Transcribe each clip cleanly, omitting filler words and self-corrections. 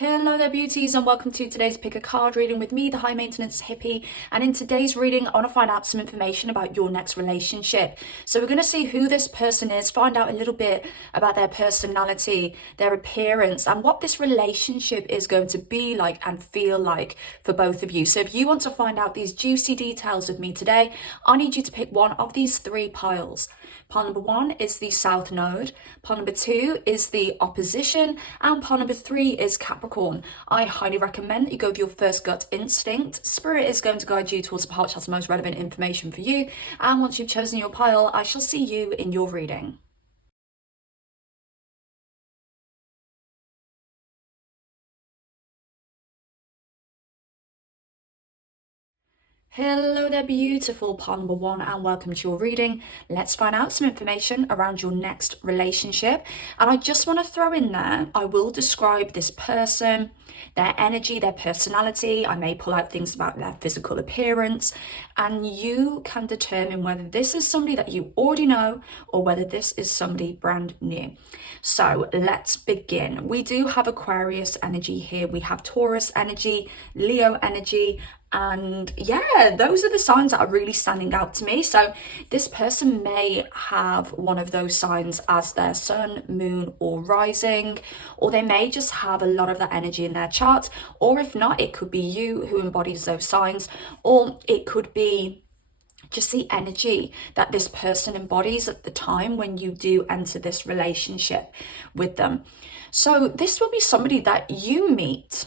Hello there beauties, and welcome to today's pick a card reading with me, the high maintenance hippie. And in today's reading I want to find out some information about your next relationship. So we're going to see who this person is, find out a little bit about their personality, their appearance, and what this relationship is going to be like and feel like for both of you. So if you want to find out these juicy details with me today, I need you to pick one of these three piles. Pile number 1 is the South Node, pile number 2 is the Opposition, and pile number 3 is Capricorn. I highly recommend that you go with your first gut instinct. Spirit is going to guide you towards the part which has the most relevant information for you, and once you've chosen your pile, I shall see you in your reading. Hello there beautiful pile number 1, and welcome to your reading. Let's find out some information around your next relationship. And I just want to throw in there, I will describe this person, their energy, their personality. I may pull out things about their physical appearance, and you can determine whether this is somebody that you already know or whether this is somebody brand new. So let's begin. We do have Aquarius energy here, we have Taurus energy, Leo energy, and yeah, those are the signs that are really standing out to me. So this person may have one of those signs as their sun, moon, or rising, or they may just have a lot of that energy in their chart. Or if not, it could be you who embodies those signs, or it could be just the energy that this person embodies at the time when you do enter this relationship with them. So this will be somebody that you meet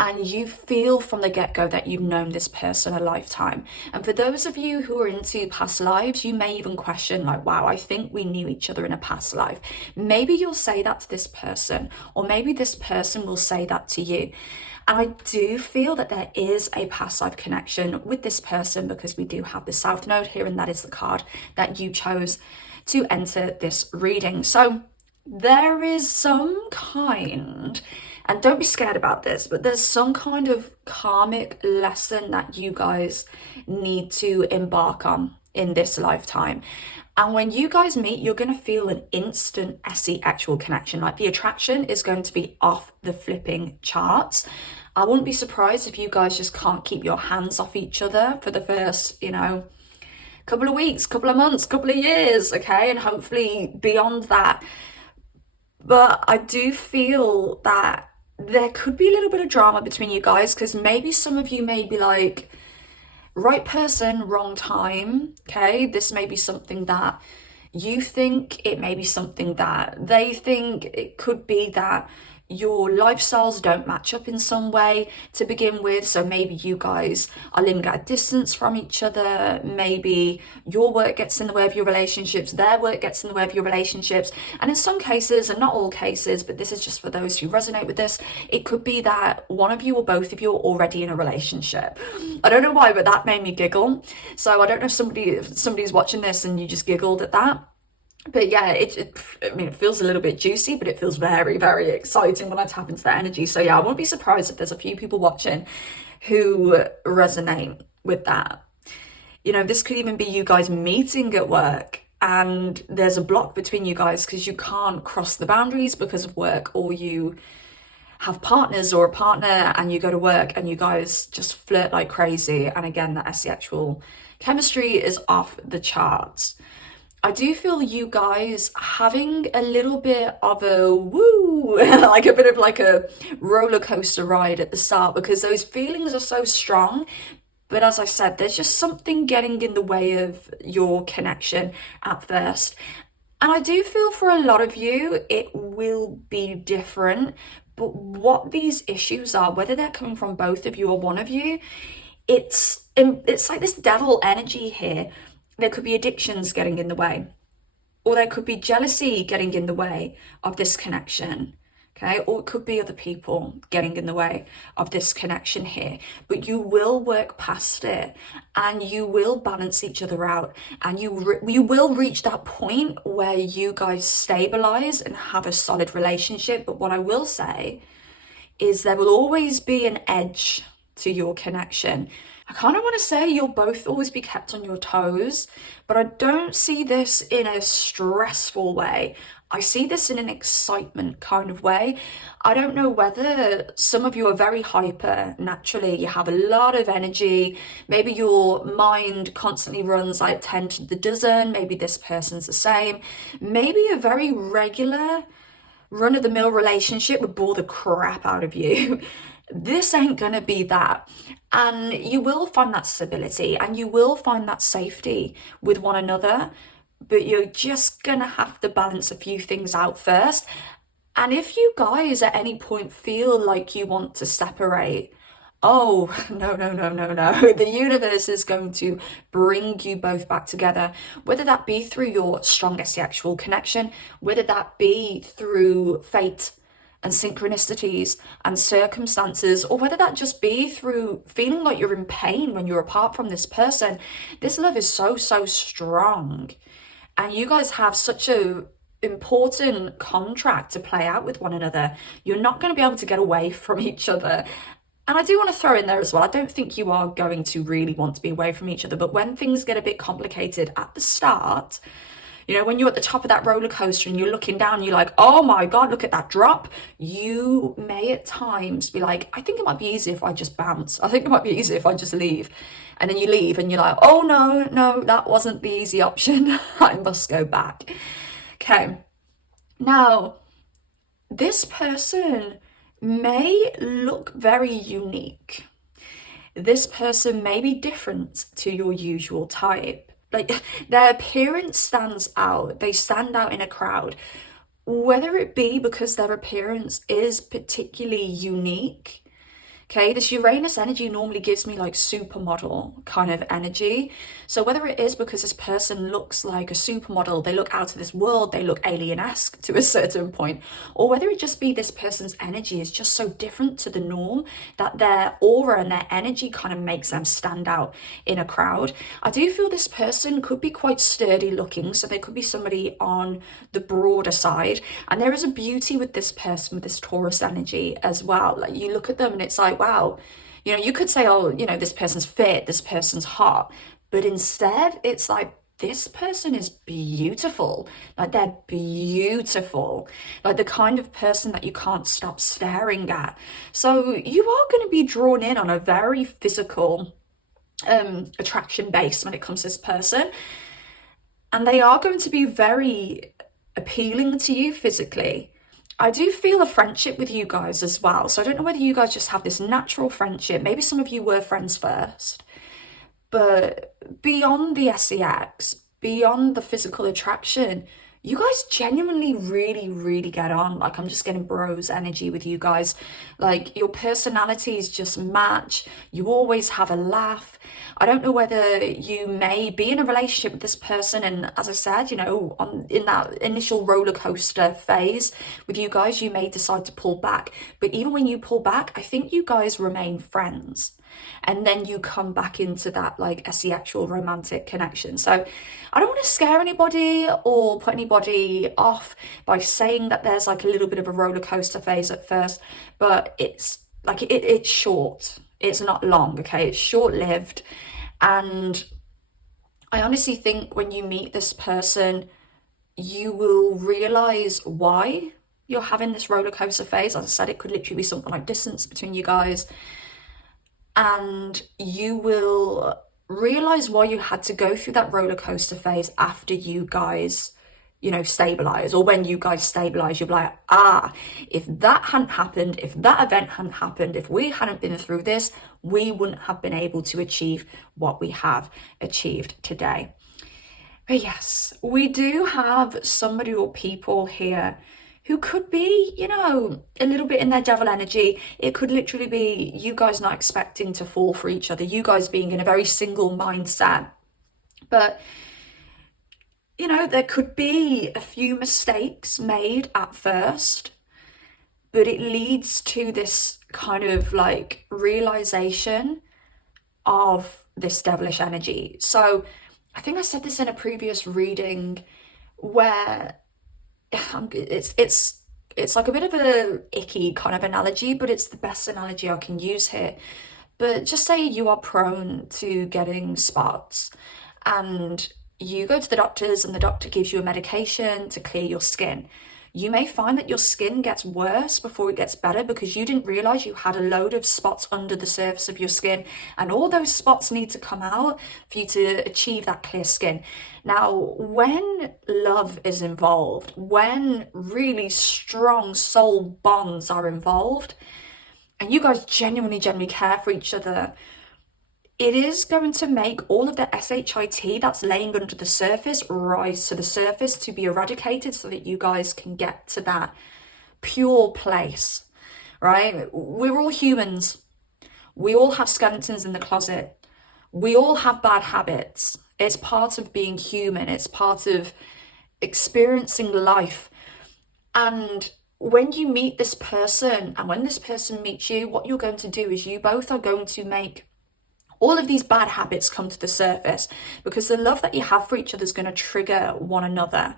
and you feel from the get-go that you've known this person a lifetime. And for those of you who are into past lives, you may even question, like, wow, I think we knew each other in a past life. Maybe you'll say that to this person, or maybe this person will say that to you. And I do feel that there is a past life connection with this person, because we do have the South Node here, and that is the card that you chose to enter this reading. So there is some kind, and don't be scared about this, but there's some kind of karmic lesson that you guys need to embark on in this lifetime. And when you guys meet, you're going to feel an instant actual connection. Like, the attraction is going to be off the flipping charts. I wouldn't be surprised if you guys just can't keep your hands off each other for the first, couple of weeks, couple of months, couple of years, okay? And hopefully beyond that. But I do feel that there could be a little bit of drama between you guys, because maybe some of you may be like, right person, wrong time, okay? This may be something that you think, it may be something that they think. It could be that your lifestyles don't match up in some way to begin with. So maybe you guys are living at a distance from each other. Maybe your work gets in the way of your relationships, their work gets in the way of your relationships. And in some cases, and not all cases, but this is just for those who resonate with this, it could be that one of you or both of you are already in a relationship. I don't know why, but that made me giggle. So I don't know if somebody's watching this and you just giggled at that. But yeah, it feels a little bit juicy, but it feels very, very exciting when I tap into that energy. So yeah, I won't be surprised if there's a few people watching who resonate with that. This could even be you guys meeting at work, and there's a block between you guys because you can't cross the boundaries because of work, or you have partners or a partner and you go to work and you guys just flirt like crazy. And again, that sexual chemistry is off the charts. I do feel you guys having a little bit of a woo, like a bit of like a roller coaster ride at the start, because those feelings are so strong. But as I said, there's just something getting in the way of your connection at first. And I do feel for a lot of you, it will be different. But what these issues are, whether they're coming from both of you or one of you, it's like this devil energy here. There could be addictions getting in the way, or there could be jealousy getting in the way of this connection, okay? Or it could be other people getting in the way of this connection here. But you will work past it, and you will balance each other out, and you will reach that point where you guys stabilize and have a solid relationship. But what I will say is there will always be an edge to your connection. I kind of want to say you'll both always be kept on your toes, but I don't see this in a stressful way. I see this in an excitement kind of way. I don't know whether some of you are very hyper naturally, you have a lot of energy, maybe your mind constantly runs like 10 to the dozen, maybe this person's the same, maybe a very regular run-of-the-mill relationship would bore the crap out of you. This ain't gonna be that. And you will find that stability and you will find that safety with one another, but you're just gonna have to balance a few things out first. And if you guys at any point feel like you want to separate, oh, no, no, no, no, no. The universe is going to bring you both back together, whether that be through your strongest sexual connection, whether that be through fate and synchronicities and circumstances, or whether that just be through feeling like you're in pain when you're apart from this person. This love is so, so strong. And you guys have such a important contract to play out with one another. You're not going to be able to get away from each other. And I do want to throw in there as well, I don't think you are going to really want to be away from each other, but when things get a bit complicated at the start, you know, when you're at the top of that roller coaster and you're looking down, you're like, oh my God, look at that drop. You may at times be like, I think it might be easier if I just bounce. I think it might be easier if I just leave. And then you leave and you're like, oh no, no, that wasn't the easy option. I must go back. Okay. Now, this person may look very unique. This person may be different to your usual type. Like, their appearance stands out. They stand out in a crowd. Whether it be because their appearance is particularly unique. Okay, this Uranus energy normally gives me like supermodel kind of energy. So whether it is because this person looks like a supermodel, they look out of this world, they look alien-esque to a certain point, or whether it just be this person's energy is just so different to the norm that their aura and their energy kind of makes them stand out in a crowd. I do feel this person could be quite sturdy looking, so they could be somebody on the broader side. And there is a beauty with this person, with this Taurus energy as well. Like, you look at them and it's like, wow, you know, you could say, oh, you know, this person's fit, this person's hot, but instead it's like, this person is beautiful. Like, they're beautiful, like the kind of person that you can't stop staring at. So you are going to be drawn in on a very physical attraction base when it comes to this person, and they are going to be very appealing to you physically. I do feel a friendship with you guys as well. So I don't know whether you guys just have this natural friendship. Maybe some of you were friends first. But beyond the sex, beyond the physical attraction, you guys genuinely really, really get on. Like, I'm just getting bros energy with you guys. Like, your personalities just match. You always have a laugh. I don't know whether you may be in a relationship with this person, and as I said, you know, in that initial roller coaster phase with you guys, you may decide to pull back. But even when you pull back, I think you guys remain friends. And then you come back into that like actual romantic connection. So I don't want to scare anybody or put anybody off by saying that there's like a little bit of a roller coaster phase at first, but it's like it's short. It's not long, okay? It's short-lived. And I honestly think when you meet this person, you will realize why you're having this roller coaster phase. As I said, it could literally be something like distance between you guys. And you will realize why you had to go through that roller coaster phase after you guys, you know, stabilize, or when you guys stabilize. You'll be like, ah, if that hadn't happened, if that event hadn't happened, if we hadn't been through this, we wouldn't have been able to achieve what we have achieved today. But yes, we do have somebody or people here who could be, you know, a little bit in their devil energy. It could literally be you guys not expecting to fall for each other, you guys being in a very single mindset. But, you know, there could be a few mistakes made at first, but it leads to this kind of like realization of this devilish energy. So I think I said this in a previous reading where it's like a bit of a icky kind of analogy, but it's the best analogy I can use here. But just say you are prone to getting spots and you go to the doctors and the doctor gives you a medication to clear your skin. You may find that your skin gets worse before it gets better because you didn't realize you had a load of spots under the surface of your skin, and all those spots need to come out for you to achieve that clear skin. Now, when love is involved, when really strong soul bonds are involved, and you guys genuinely care for each other, it is going to make all of the SHIT that's laying under the surface rise to the surface to be eradicated so that you guys can get to that pure place, right? We're all humans. We all have skeletons in the closet. We all have bad habits. It's part of being human. It's part of experiencing life. And when you meet this person and when this person meets you, what you're going to do is you both are going to make all of these bad habits come to the surface because the love that you have for each other is going to trigger one another.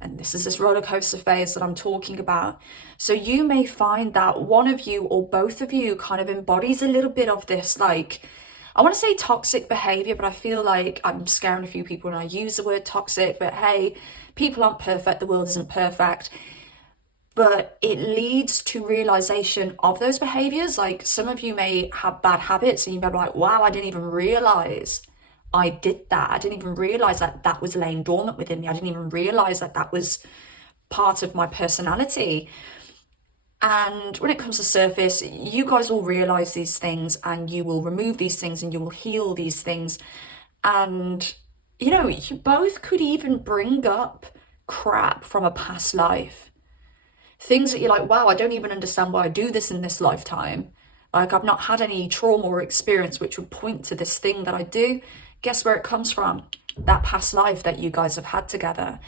And this is this roller coaster phase that I'm talking about. So you may find that one of you or both of you kind of embodies a little bit of this, like, I want to say toxic behavior, but I feel like I'm scaring a few people when I use the word toxic. But hey, people aren't perfect. The world isn't perfect. But it leads to realization of those behaviors. Like, some of you may have bad habits and you may be like, wow, I didn't even realize I did that. I didn't even realize that that was laying dormant within me. I didn't even realize that that was part of my personality. And when it comes to surface, you guys will realize these things and you will remove these things and you will heal these things. And, you know, you both could even bring up crap from a past life. Things that you're like, wow, I don't even understand why I do this in this lifetime. Like, I've not had any trauma or experience which would point to this thing that I do. Guess where it comes from? That past life that you guys have had together.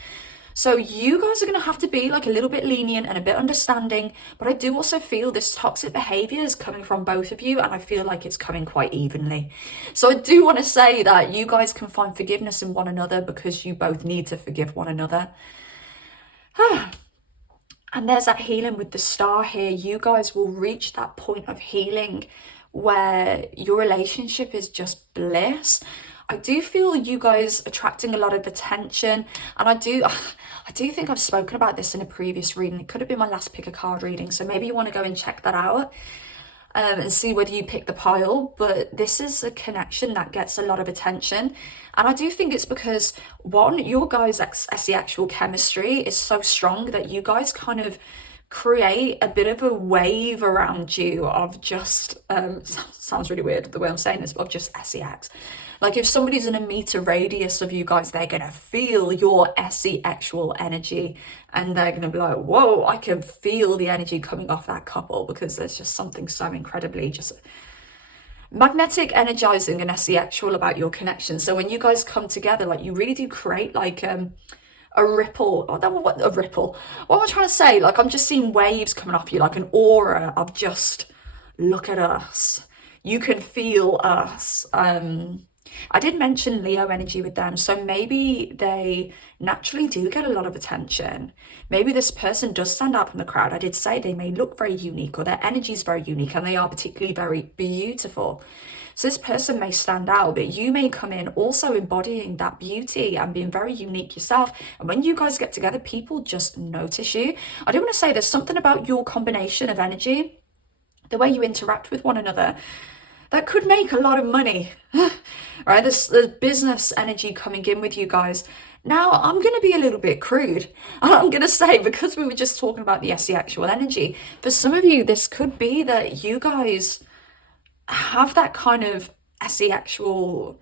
So you guys are going to have to be like a little bit lenient and a bit understanding. But I do also feel this toxic behavior is coming from both of you, and I feel like it's coming quite evenly. So I do want to say that you guys can find forgiveness in one another because you both need to forgive one another. And there's that healing with the star here. You guys will reach that point of healing where your relationship is just bliss. I do feel you guys attracting a lot of attention, and I do think I've spoken about this in a previous reading. It could have been my last pick a card reading, so maybe you want to go and check that out and see whether you pick the pile. But this is a connection that gets a lot of attention, and I do think it's because, one, your guys' actual chemistry is so strong that you guys kind of create a bit of a wave around you of just sounds really weird the way I'm saying this, but of just sex. Like, if somebody's in a meter radius of you guys, they're gonna feel your actual energy, and they're gonna be like, whoa, I can feel the energy coming off that couple, because there's just something so incredibly just magnetic, energizing, and actual about your connection. So when you guys come together, like, you really do create like a ripple. What a ripple. What am I trying to say? Like, I'm just seeing waves coming off you, like an aura of just, look at us. You can feel us. I did mention Leo energy with them, so maybe they naturally do get a lot of attention. Maybe this person does stand out from the crowd. I did say they may look very unique, or their energy is very unique, and they are particularly very beautiful. So this person may stand out, but you may come in also embodying that beauty and being very unique yourself. And when you guys get together, people just notice you. I do want to say there's something about your combination of energy, the way you interact with one another, that could make a lot of money, right? There's business energy coming in with you guys. Now, I'm going to be a little bit crude. I'm going to say, because we were just talking about the actual energy, for some of you, this could be that you guys have that kind of actual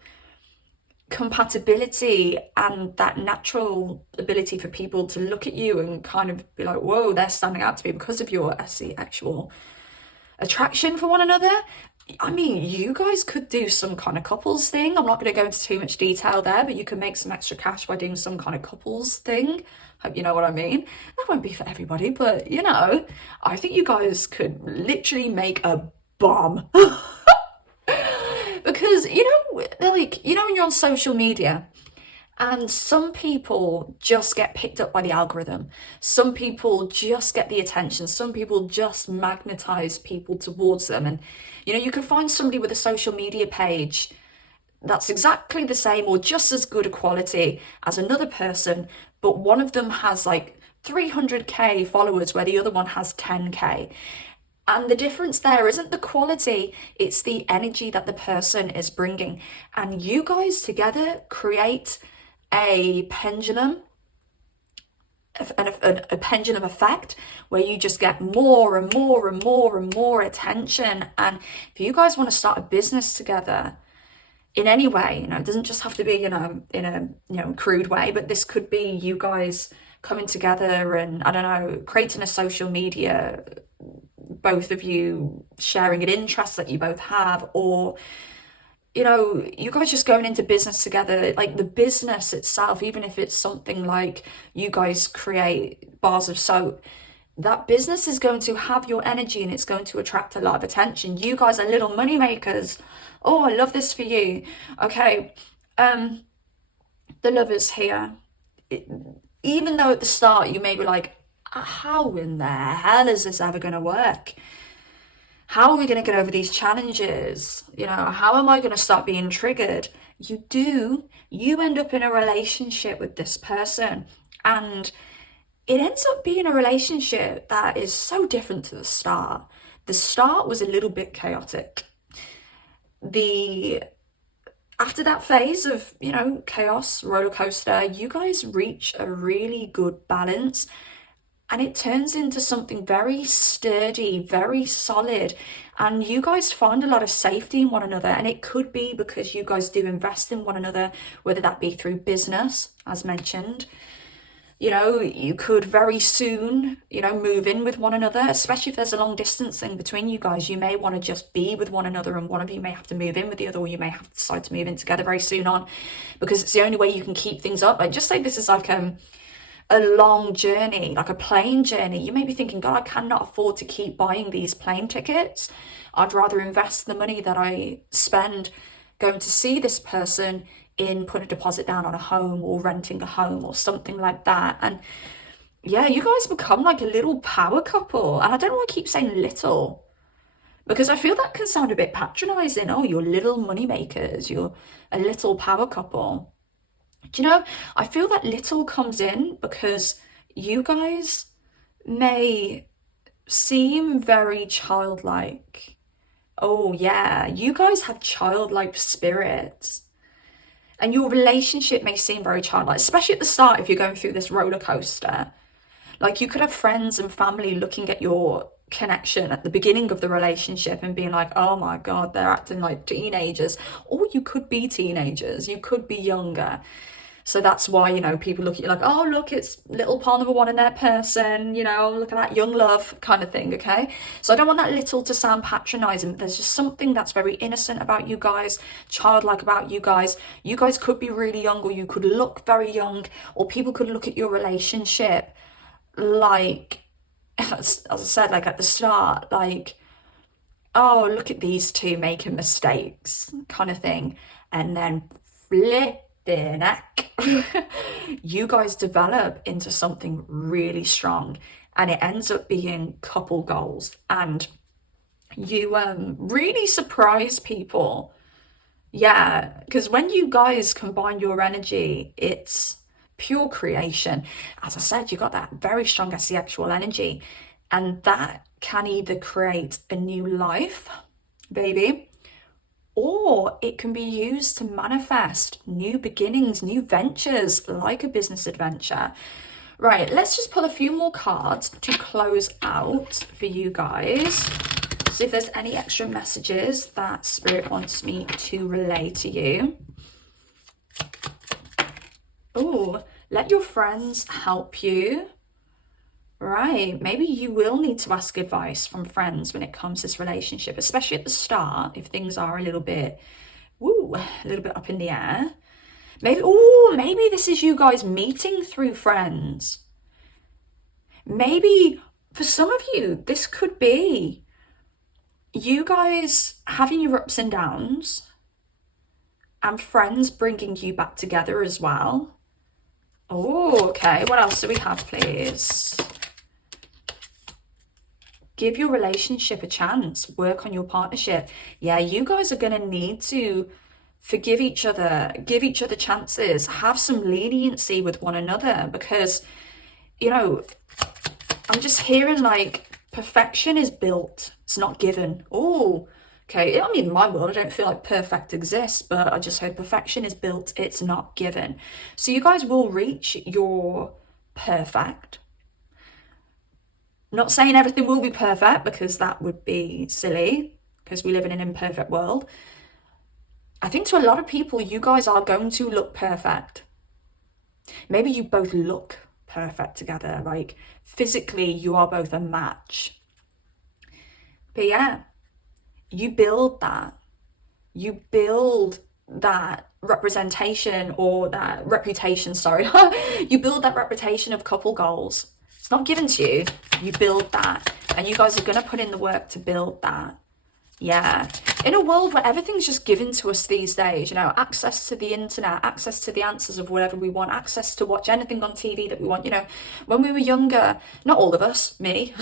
compatibility and that natural ability for people to look at you and kind of be like, whoa, they're standing out to me because of your actual attraction for one another. I mean, you guys could do some kind of couples thing. I'm not going to go into too much detail there, but you can make some extra cash by doing some kind of couples thing. Hope you know what I mean. That won't be for everybody, but, you know, I think you guys could literally make a bomb. Because, you know, like, you know, when you're on social media And some people just get picked up by the algorithm. Some people just get the attention. Some people just magnetize people towards them. And, you can find somebody with a social media page that's exactly the same or just as good a quality as another person, but one of them has like 300k followers where the other one has 10k. And the difference there isn't the quality, it's the energy that the person is bringing. And you guys together create a pendulum, a pendulum effect where you just get more and more and more and more attention. And if you guys want to start a business together, in any way, it doesn't just have to be, in a crude way, but this could be you guys coming together and, I don't know, creating a social media, both of you sharing an interest that you both have, or, you guys just going into business together, like the business itself, even if it's something like you guys create bars of soap, that business is going to have your energy and it's going to attract a lot of attention. You guys are little money makers. Oh, I love this for you. Okay, the lovers here. Even though at the start you may be like, how in the hell is this ever going to work? How are we going to get over these challenges? How am I going to stop being triggered? You end up in a relationship with this person, and it ends up being a relationship that is so different to the start. The start was a little bit chaotic. After that phase of, chaos, roller coaster, you guys reach a really good balance, and it turns into something very sturdy, very solid, and you guys find a lot of safety in one another. And it could be because you guys do invest in one another, whether that be through business, as mentioned. You could very soon, move in with one another, especially if there's a long distance thing between you guys. You may want to just be with one another, and one of you may have to move in with the other, or you may have to decide to move in together very soon on, because it's the only way you can keep things up. Like, just say this is like a long journey, like a plane journey. You may be thinking, God, I cannot afford to keep buying these plane tickets. I'd rather invest the money that I spend going to see this person in putting a deposit down on a home or renting a home or something like that. And yeah, you guys become like a little power couple. And I don't know why I keep saying little, because I feel that can sound a bit patronizing. Oh, you're little money makers, you're a little power couple. Do you know, I feel that little comes in because you guys may seem very childlike. Oh yeah, you guys have childlike spirits. And your relationship may seem very childlike, especially at the start if you're going through this roller coaster. Like, you could have friends and family looking at your connection at the beginning of the relationship and being like, oh my God, they're acting like teenagers. Or you could be teenagers, you could be younger. So that's why, people look at you like, oh, look, it's little part number one in their person, look at that young love kind of thing, okay? So I don't want that little to sound patronizing. There's just something that's very innocent about you guys, childlike about you guys. You guys could be really young, or you could look very young, or people could look at your relationship like, as I said, like at the start, like, oh, look at these two making mistakes kind of thing. And then flip neck, you guys develop into something really strong, and it ends up being couple goals, and you really surprise people. Yeah, because when you guys combine your energy, it's pure creation. As I said, you got that very strong sexual energy, and that can either create a new life, baby, or it can be used to manifest new beginnings, new ventures, like a business adventure. Right, let's just pull a few more cards to close out for you guys. See if there's any extra messages that Spirit wants me to relay to you. Oh, let your friends help you. Right, maybe you will need to ask advice from friends when it comes to this relationship, especially at the start, if things are a little bit up in the air. Maybe this is you guys meeting through friends. Maybe for some of you, this could be you guys having your ups and downs, and friends bringing you back together as well. Oh, okay. What else do we have, please? Give your relationship a chance. Work on your partnership. Yeah, you guys are going to need to forgive each other, give each other chances, have some leniency with one another, because, you know, I'm just hearing like perfection is built, it's not given. Oh, okay. I mean, in my world, I don't feel like perfect exists, but I just heard perfection is built, it's not given. So you guys will reach your perfect. Not saying everything will be perfect, because that would be silly, because we live in an imperfect world. I think to a lot of people, you guys are going to look perfect. Maybe you both look perfect together, like physically you are both a match. But yeah, you build that. You build that representation, or that reputation, sorry. You build that reputation of couple goals. It's not given to you. You build that. And you guys are going to put in the work to build that. Yeah. In a world where everything's just given to us these days, you know, access to the internet, access to the answers of whatever we want, access to watch anything on TV that we want. You know, when we were younger, not all of us, me,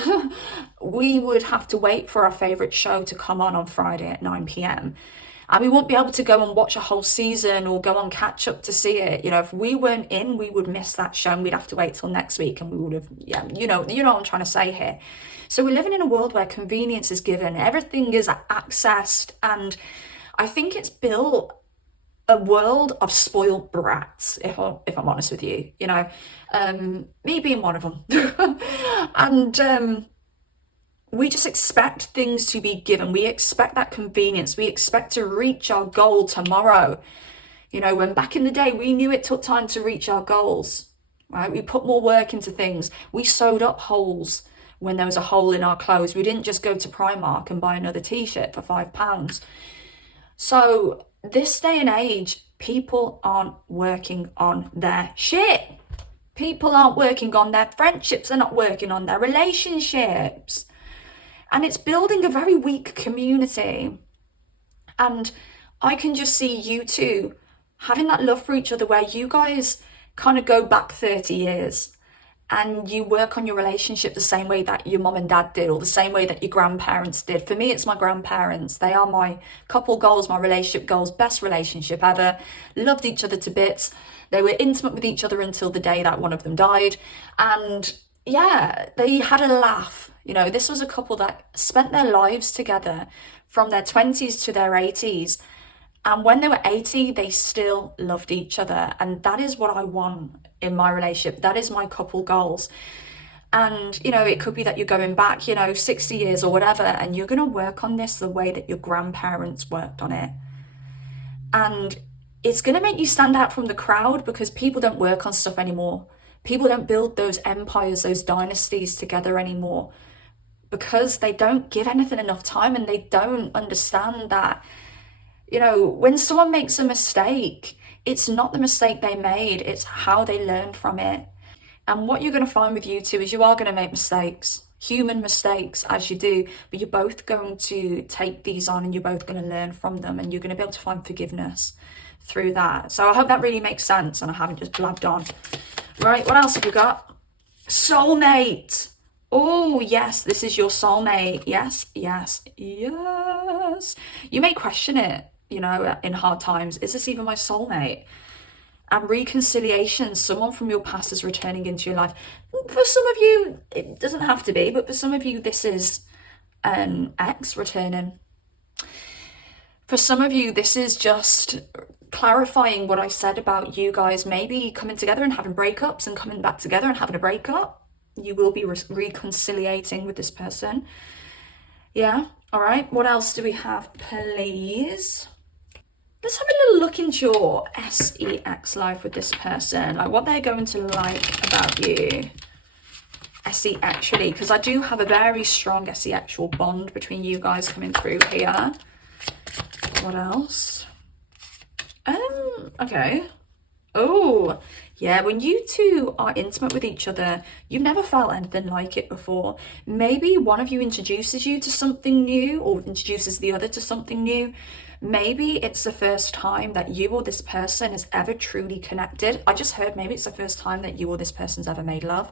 we would have to wait for our favourite show to come on Friday at 9 p.m. And we won't be able to go and watch a whole season or go on catch up to see it. You know, if we weren't in, we would miss that show, and we'd have to wait till next week, and we would have, yeah, you know what I'm trying to say here. So we're living in a world where convenience is given, everything is accessed, and I think it's built a world of spoiled brats, if I'm honest with you, you know, me being one of them. And we just expect things to be given. We expect that convenience. We expect to reach our goal tomorrow. You know, when back in the day, we knew it took time to reach our goals, right? We put more work into things. We sewed up holes when there was a hole in our clothes. We didn't just go to Primark and buy another t-shirt for £5. So this day and age, people aren't working on their shit. People aren't working on their friendships. They're not working on their relationships. And it's building a very weak community. And I can just see you two having that love for each other, where you guys kind of go back 30 years and you work on your relationship the same way that your mom and dad did, or the same way that your grandparents did. For me, it's my grandparents. They are my couple goals, my relationship goals, best relationship ever. Loved each other to bits. They were intimate with each other until the day that one of them died. And yeah, they had a laugh. You know, this was a couple that spent their lives together from their 20s to their 80s. And when they were 80, they still loved each other. And that is what I want in my relationship. That is my couple goals. And, you know, it could be that you're going back, you know, 60 years or whatever, and you're going to work on this the way that your grandparents worked on it. And it's going to make you stand out from the crowd, because people don't work on stuff anymore. People don't build those empires, those dynasties together anymore, because they don't give anything enough time, and they don't understand that, you know, when someone makes a mistake, it's not the mistake they made, it's how they learned from it. And what you're going to find with you two is you are going to make mistakes, human mistakes, as you do, but you're both going to take these on, and you're both going to learn from them, and you're going to be able to find forgiveness through that. So I hope that really makes sense and I haven't just blabbed on. Right, what else have you got? Soulmate. Oh, yes, this is your soulmate. Yes, yes, yes. You may question it, you know, in hard times. Is this even my soulmate? And reconciliation, someone from your past is returning into your life. For some of you, it doesn't have to be, but for some of you, this is an ex returning. For some of you, this is just clarifying what I said about you guys maybe coming together and having breakups, and coming back together and having a breakup. You will be reconciliating with this person. Yeah, all right. What else do we have, please? Let's have a little look into your sex life with this person, like what they're going to like about you. Sexually, because I do have a very strong sexual bond between you guys coming through here. What else? Okay. Oh, yeah, when you two are intimate with each other, you've never felt anything like it before. Maybe one of you introduces you to something new or introduces the other to something new. Maybe it's the first time that you or this person is ever truly connected. I just heard maybe it's the first time that you or this person's ever made love.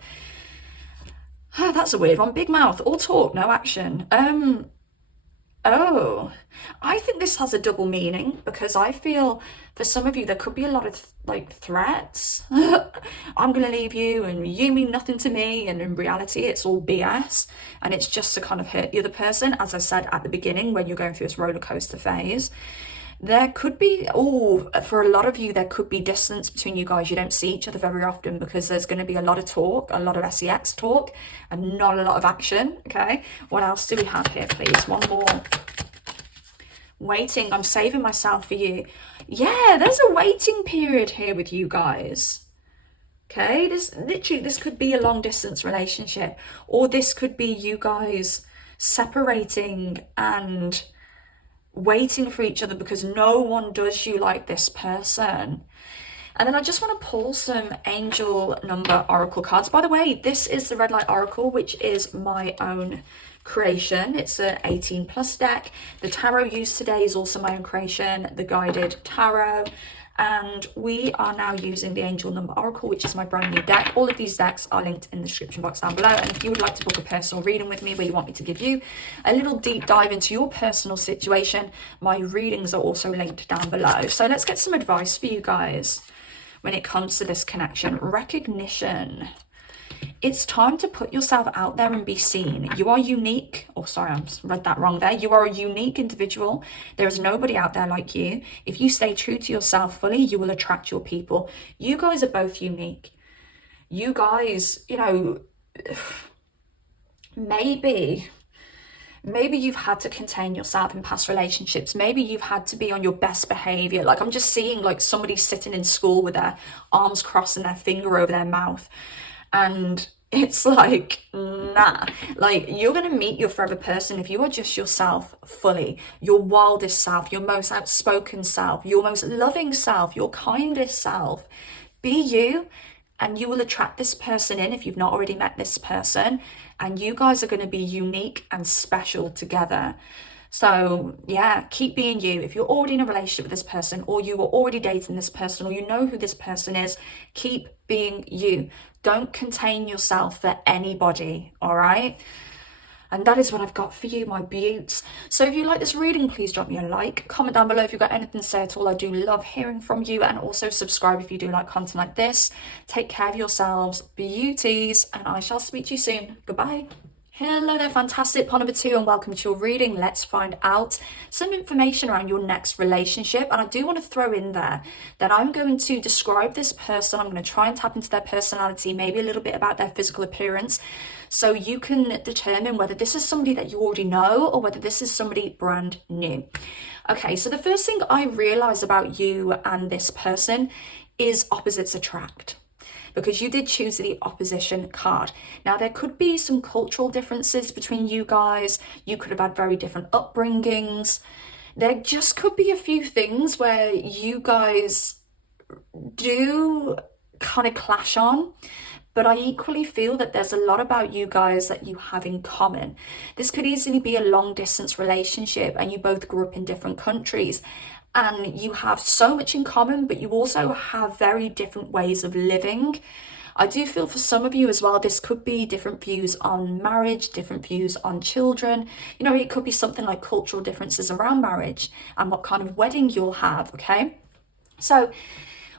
That's a weird one. Big mouth, all talk, no action. Oh, I think this has a double meaning because I feel for some of you there could be a lot of like threats. I'm gonna leave you and you mean nothing to me, and in reality it's all BS and it's just to kind of hurt the other person, as I said at the beginning when you're going through this roller coaster phase. There could be, oh, for a lot of you, there could be distance between you guys. You don't see each other very often because there's going to be a lot of talk, a lot of sex talk, and not a lot of action, okay? What else do we have here, please? One more. Waiting. I'm saving myself for you. Yeah, there's a waiting period here with you guys. Okay, this could be a long distance relationship, or this could be you guys separating and waiting for each other because no one does you like this person. And then I just want to pull some angel number oracle cards. By the way, this is the Red Light Oracle, which is my own creation. It's a 18 plus deck. The tarot used today is also my own creation, the guided tarot. And we are now using the Angel Number Oracle, which is my brand new deck. All of these decks are linked in the description box down below. And if you would like to book a personal reading with me where you want me to give you a little deep dive into your personal situation, my readings are also linked down below. So let's get some advice for you guys when it comes to this connection. Recognition. It's time to put yourself out there and be seen. You are unique. Oh, sorry, I read that wrong there. You are a unique individual. There is nobody out there like you. If you stay true to yourself fully, you will attract your people. You guys are both unique. You guys, you know, maybe you've had to contain yourself in past relationships. Maybe you've had to be on your best behavior. Like I'm just seeing like somebody sitting in school with their arms crossed and their finger over their mouth. And it's like, nah, like you're going to meet your forever person if you are just yourself fully, your wildest self, your most outspoken self, your most loving self, your kindest self. Be you, and you will attract this person in if you've not already met this person, and you guys are going to be unique and special together. So yeah, keep being you. If you're already in a relationship with this person, or you are already dating this person, or you know who this person is, keep being you. Don't contain yourself for anybody, all right? And that is what I've got for you, my beauts. So if you like this reading, please drop me a like. Comment down below if you've got anything to say at all. I do love hearing from you. And also subscribe if you do like content like this. Take care of yourselves, beauties, and I shall speak to you soon. Goodbye. Hello there, fantastic. Part number 2, and welcome to your reading. Let's find out some information around your next relationship. And I do want to throw in there that I'm going to describe this person. I'm going to try and tap into their personality, maybe a little bit about their physical appearance, so you can determine whether this is somebody that you already know or whether this is somebody brand new. Okay, so the first thing I realize about you and this person is opposites attract, because you did choose the opposition card. Now, there could be some cultural differences between you guys. You could have had very different upbringings. There just could be a few things where you guys do kind of clash on. But I equally feel that there's a lot about you guys that you have in common. This could easily be a long distance relationship and you both grew up in different countries. And you have so much in common, but you also have very different ways of living. I do feel for some of you as well, this could be different views on marriage, different views on children. You know, it could be something like cultural differences around marriage and what kind of wedding you'll have, okay? So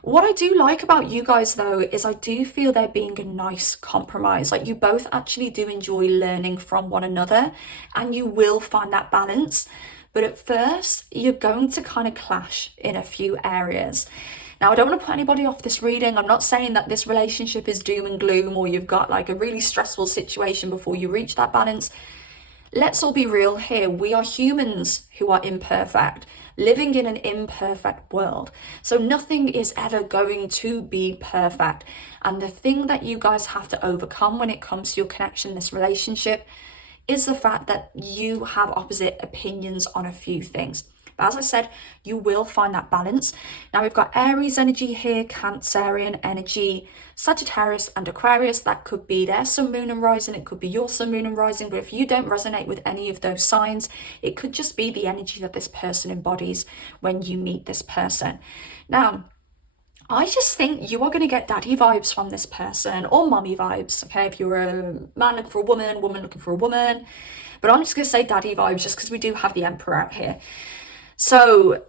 what I do like about you guys though, is I do feel there being a nice compromise. Like you both actually do enjoy learning from one another and you will find that balance. But at first, you're going to kind of clash in a few areas. Now, I don't want to put anybody off this reading. I'm not saying that this relationship is doom and gloom or you've got like a really stressful situation before you reach that balance. Let's all be real here. We are humans who are imperfect, living in an imperfect world. So nothing is ever going to be perfect. And the thing that you guys have to overcome when it comes to your connection, this relationship, is the fact that you have opposite opinions on a few things. But as I said, you will find that balance. Now we've got Aries energy here, Cancerian energy, Sagittarius and Aquarius. That could be their sun, moon and rising. It could be your sun, moon and rising. But if you don't resonate with any of those signs, it could just be the energy that this person embodies when you meet this person. Now, I just think you are going to get daddy vibes from this person, or mommy vibes, okay? If you're a man looking for a woman, woman looking for a woman. But I'm just going to say daddy vibes just because we do have the Emperor out here. So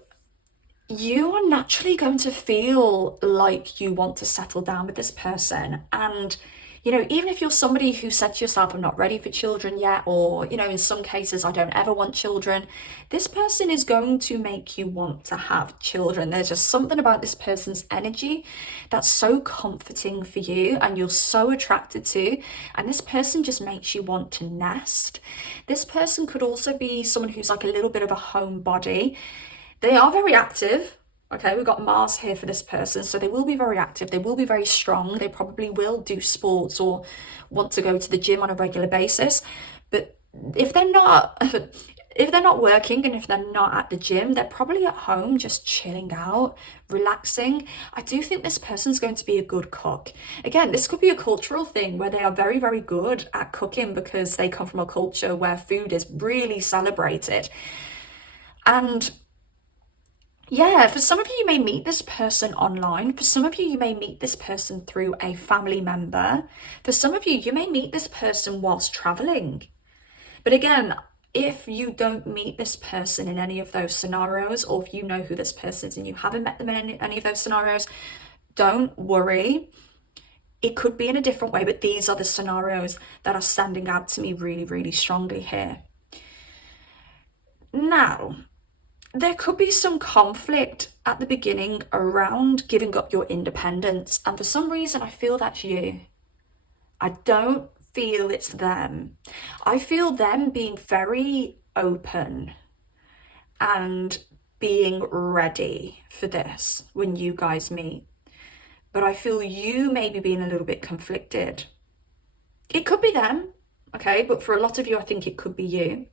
you are naturally going to feel like you want to settle down with this person. And you know, even if you're somebody who said to yourself, I'm not ready for children yet, or, you know, in some cases, I don't ever want children, this person is going to make you want to have children. There's just something about this person's energy that's so comforting for you and you're so attracted to, and this person just makes you want to nest. This person could also be someone who's like a little bit of a homebody. They are very active. Okay, we've got Mars here for this person, so they will be very active, they will be very strong, they probably will do sports or want to go to the gym on a regular basis. But if they're not working and if they're not at the gym, they're probably at home just chilling out, relaxing. I do think this person's going to be a good cook. Again, this could be a cultural thing where they are very, very good at cooking because they come from a culture where food is really celebrated. And yeah, for some of you, you may meet this person online. For some of you, you may meet this person through a family member. For some of you, you may meet this person whilst traveling. But again, if you don't meet this person in any of those scenarios, or if you know who this person is and you haven't met them in any of those scenarios, don't worry. It could be in a different way, but these are the scenarios that are standing out to me really, really strongly here. Now, there could be some conflict at the beginning around giving up your independence. And for some reason, I feel that's you. I don't feel it's them. I feel them being very open and being ready for this when you guys meet. But I feel you maybe being a little bit conflicted. It could be them, okay? But for a lot of you, I think it could be you.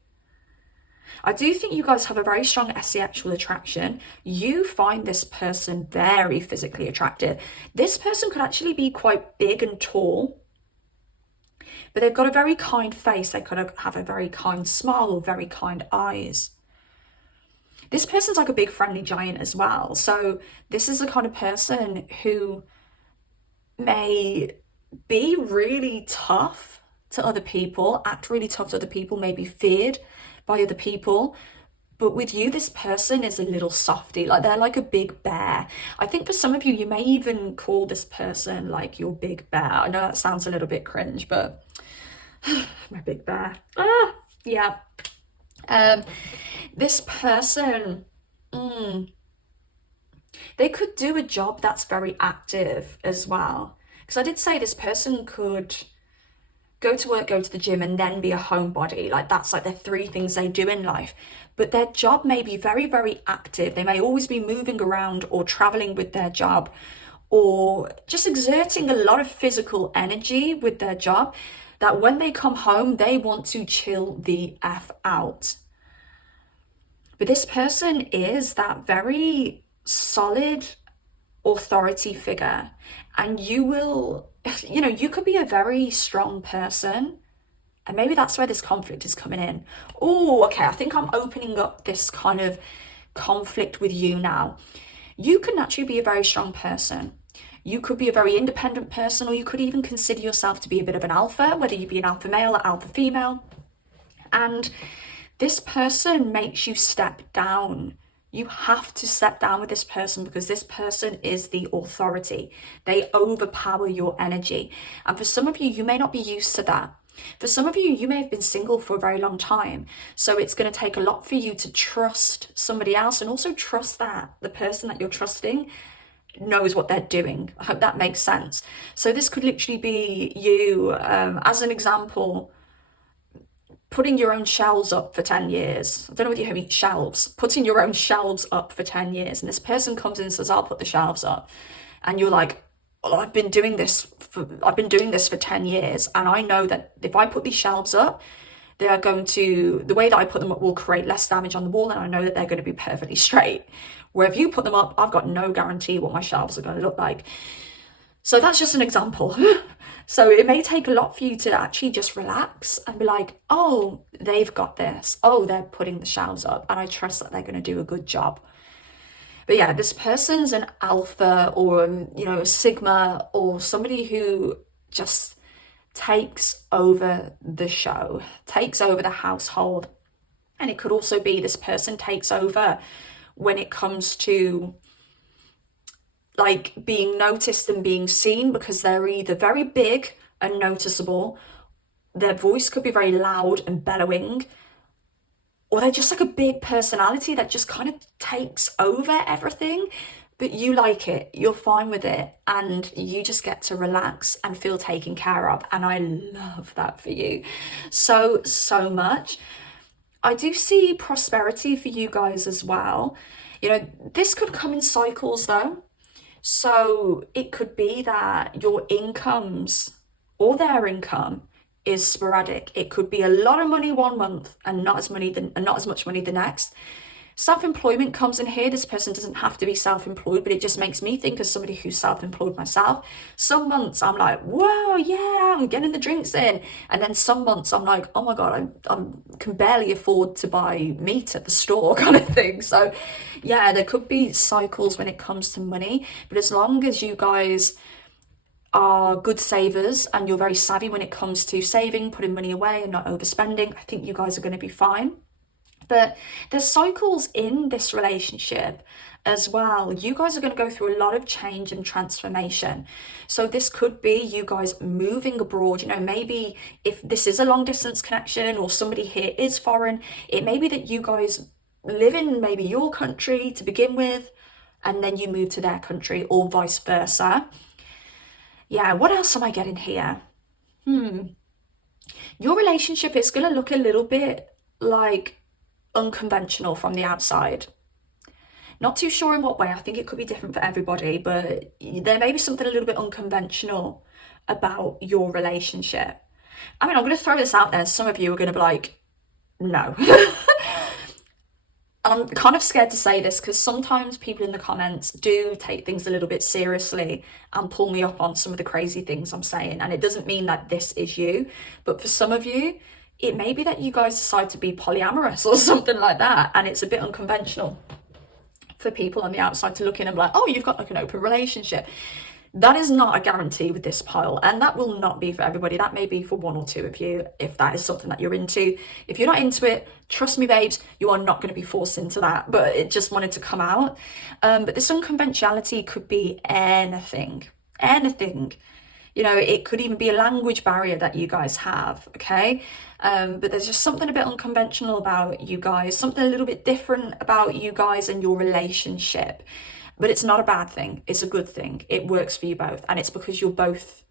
I do think you guys have a very strong asexual attraction. You find this person very physically attractive. This person could actually be quite big and tall, but they've got a very kind face. They could have a very kind smile or very kind eyes. This person's like a big friendly giant as well. So this is the kind of person who may be really tough to other people, act really tough to other people, may be feared by other people. But with you, this person is a little softy, like they're like a big bear. I think for some of you, you may even call this person like your big bear. I know that sounds a little bit cringe, but my big bear. Yeah. This person, they could do a job that's very active as well. Because I did say this person could go to work, go to the gym, and then be a homebody. Like that's like the three things they do in life. But their job may be very, very active. They may always be moving around or traveling with their job, or just exerting a lot of physical energy with their job, that when they come home, they want to chill the F out. But this person is that very solid authority figure, and you will, you know, you could be a very strong person, and maybe that's where this conflict is coming in. Oh, okay, I think I'm opening up this kind of conflict with you now. You can naturally be a very strong person. You could be a very independent person, or you could even consider yourself to be a bit of an alpha, whether you be an alpha male or alpha female. And this person makes you step down. You have to step down with this person because this person is the authority. They overpower your energy. And for some of you, you may not be used to that. For some of you, you may have been single for a very long time. So it's going to take a lot for you to trust somebody else, and also trust that the person that you're trusting knows what they're doing. I hope that makes sense. So this could literally be you, as an example, putting your own shelves up for 10 years. I don't know whether you heard me, shelves. Putting your own shelves up for 10 years. And this person comes in and says, I'll put the shelves up. And you're like, well, I've been doing this for 10 years. And I know that if I put these shelves up, They're going to, the way that I put them up will create less damage on the wall, and I know that they're going to be perfectly straight. Where if you put them up, I've got no guarantee what my shelves are going to look like. So that's just an example. So it may take a lot for you to actually just relax and be like, oh, they've got this. Oh, they're putting the shelves up, and I trust that they're going to do a good job. But yeah, this person's an alpha, or, you know, a sigma, or somebody who just takes over the show, takes over the household. And it could also be this person takes over when it comes to like being noticed and being seen, because they're either very big and noticeable, their voice could be very loud and bellowing, or they're just like a big personality that just kind of takes over everything. But you like it, you're fine with it, and you just get to relax and feel taken care of. And I love that for you so, so much. I do see prosperity for you guys as well. You know, this could come in cycles though. So it could be that your incomes or their income is sporadic. It could be a lot of money one month and not as much money the next. Self-employment comes in here. This person doesn't have to be self-employed, but it just makes me think as somebody who's self-employed myself. Some months I'm like, whoa, yeah, I'm getting the drinks in. And then some months I'm like, oh my God, I can barely afford to buy meat at the store kind of thing. So yeah, there could be cycles when it comes to money, but as long as you guys are good savers and you're very savvy when it comes to saving, putting money away and not overspending, I think you guys are going to be fine. But there's cycles in this relationship as well. You guys are going to go through a lot of change and transformation. So this could be you guys moving abroad. You know, maybe if this is a long distance connection or somebody here is foreign, it may be that you guys live in maybe your country to begin with, and then you move to their country, or vice versa. Yeah, what else am I getting here? Your relationship is going to look a little bit like unconventional from the outside. Not too sure in what way. I think it could be different for everybody, but there may be something a little bit unconventional about your relationship. I mean, I'm going to throw this out there. Some of you are going to be like, no. I'm kind of scared to say this because sometimes people in the comments do take things a little bit seriously and pull me up on some of the crazy things I'm saying. And it doesn't mean that this is you, but for some of you, it may be that you guys decide to be polyamorous or something like that, and it's a bit unconventional for people on the outside to look in and be like, oh, you've got like an open relationship. That is not a guarantee with this pile, and that will not be for everybody. That may be for one or two of you if that is something that you're into. If you're not into it, trust me, babes, you are not going to be forced into that, but it just wanted to come out. But this unconventionality could be anything. You know, it could even be a language barrier that you guys have, okay? But there's just something a bit unconventional about you guys, something a little bit different about you guys and your relationship. But it's not a bad thing. It's a good thing. It works for you both. And it's because you're both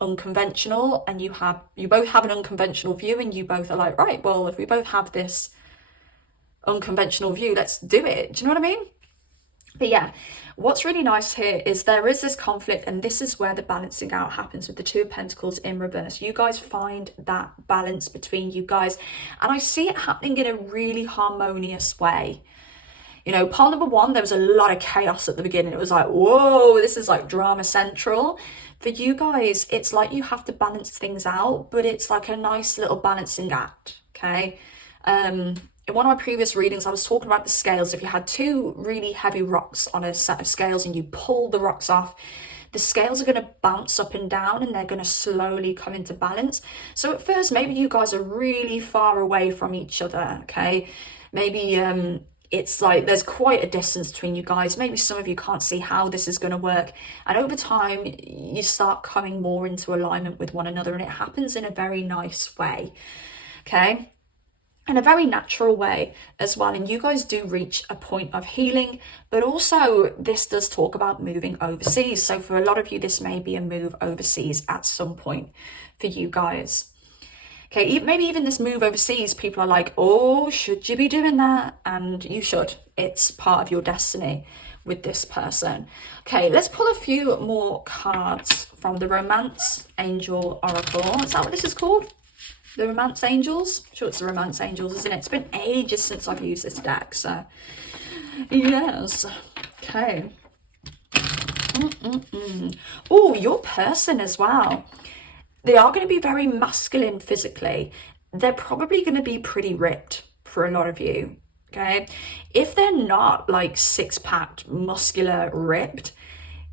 unconventional, and you both have an unconventional view, and you both are like, right, well, if we both have this unconventional view, let's do it. Do you know what I mean? But yeah, what's really nice here is there is this conflict, and this is where the balancing out happens with the Two of Pentacles in reverse. You guys find that balance between you guys, and I see it happening in a really harmonious way. You know, pile number one, there was a lot of chaos at the beginning. It was like, whoa, this is like drama central. For you guys, it's like you have to balance things out, but it's like a nice little balancing act, okay? In one of my previous readings, I was talking about the scales. If you had two really heavy rocks on a set of scales and you pull the rocks off, the scales are going to bounce up and down, and they're going to slowly come into balance. So at first, maybe you guys are really far away from each other, okay? Maybe it's like there's quite a distance between you guys. Maybe some of you can't see how this is going to work. And over time, you start coming more into alignment with one another, and it happens in a very nice way, okay? In a very natural way as well. And you guys do reach a point of healing, but also this does talk about moving overseas. So for a lot of you, this may be a move overseas at some point for you guys. Okay, maybe even this move overseas, people are like, oh, should you be doing that? And you should. It's part of your destiny with this person. Okay, let's pull a few more cards from the Romance Angel Oracle. Is that what this is called? The Romance Angels? I'm sure it's the Romance Angels, isn't it? It's been ages since I've used this deck, so yes. Okay. Oh, your person as well. They are going to be very masculine physically. They're probably going to be pretty ripped for a lot of you, okay? If they're not like six-packed, muscular, ripped,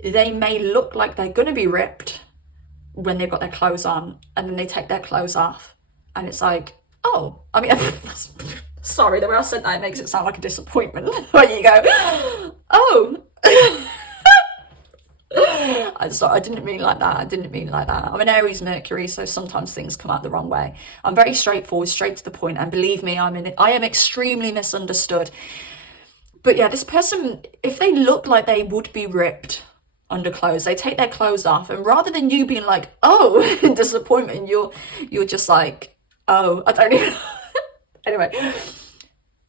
they may look like they're going to be ripped when they've got their clothes on, and then they take their clothes off and it's like, oh, I mean, sorry, the way I said that, it makes it sound like a disappointment. Where you go, oh. I didn't mean like that. I didn't mean like that. I'm an Aries Mercury, so sometimes things come out the wrong way. I'm very straightforward, straight to the point, and believe me, I am extremely misunderstood. But yeah, this person, if they look like they would be ripped under clothes, they take their clothes off, and rather than you being like, oh, in disappointment, you're just like, oh, I don't even anyway,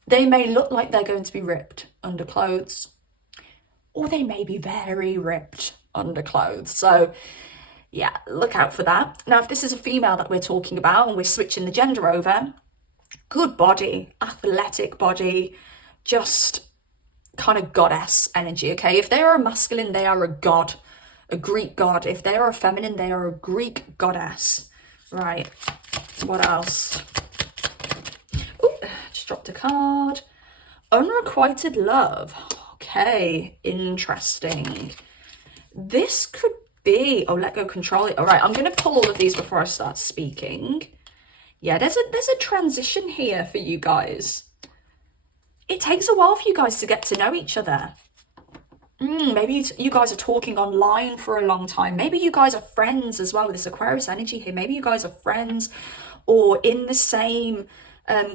they may look like they're going to be ripped under clothes, or they may be very ripped under clothes. So yeah, look out for that. Now, if this is a female that we're talking about and we're switching the gender over, good body, athletic body, just kind of goddess energy, okay? If they are a masculine, they are a god, a Greek god. If they are a feminine, they are a Greek goddess. Right, what else? Ooh, just dropped a card. Unrequited love. Okay, interesting. This could be, oh, let go, control it. All right, I'm going to pull all of these before I start speaking. Yeah, there's a transition here for you guys. It takes a while for you guys to get to know each other. Maybe you guys are talking online for a long time. Maybe you guys are friends as well with this Aquarius energy here. Maybe you guys are friends or in the same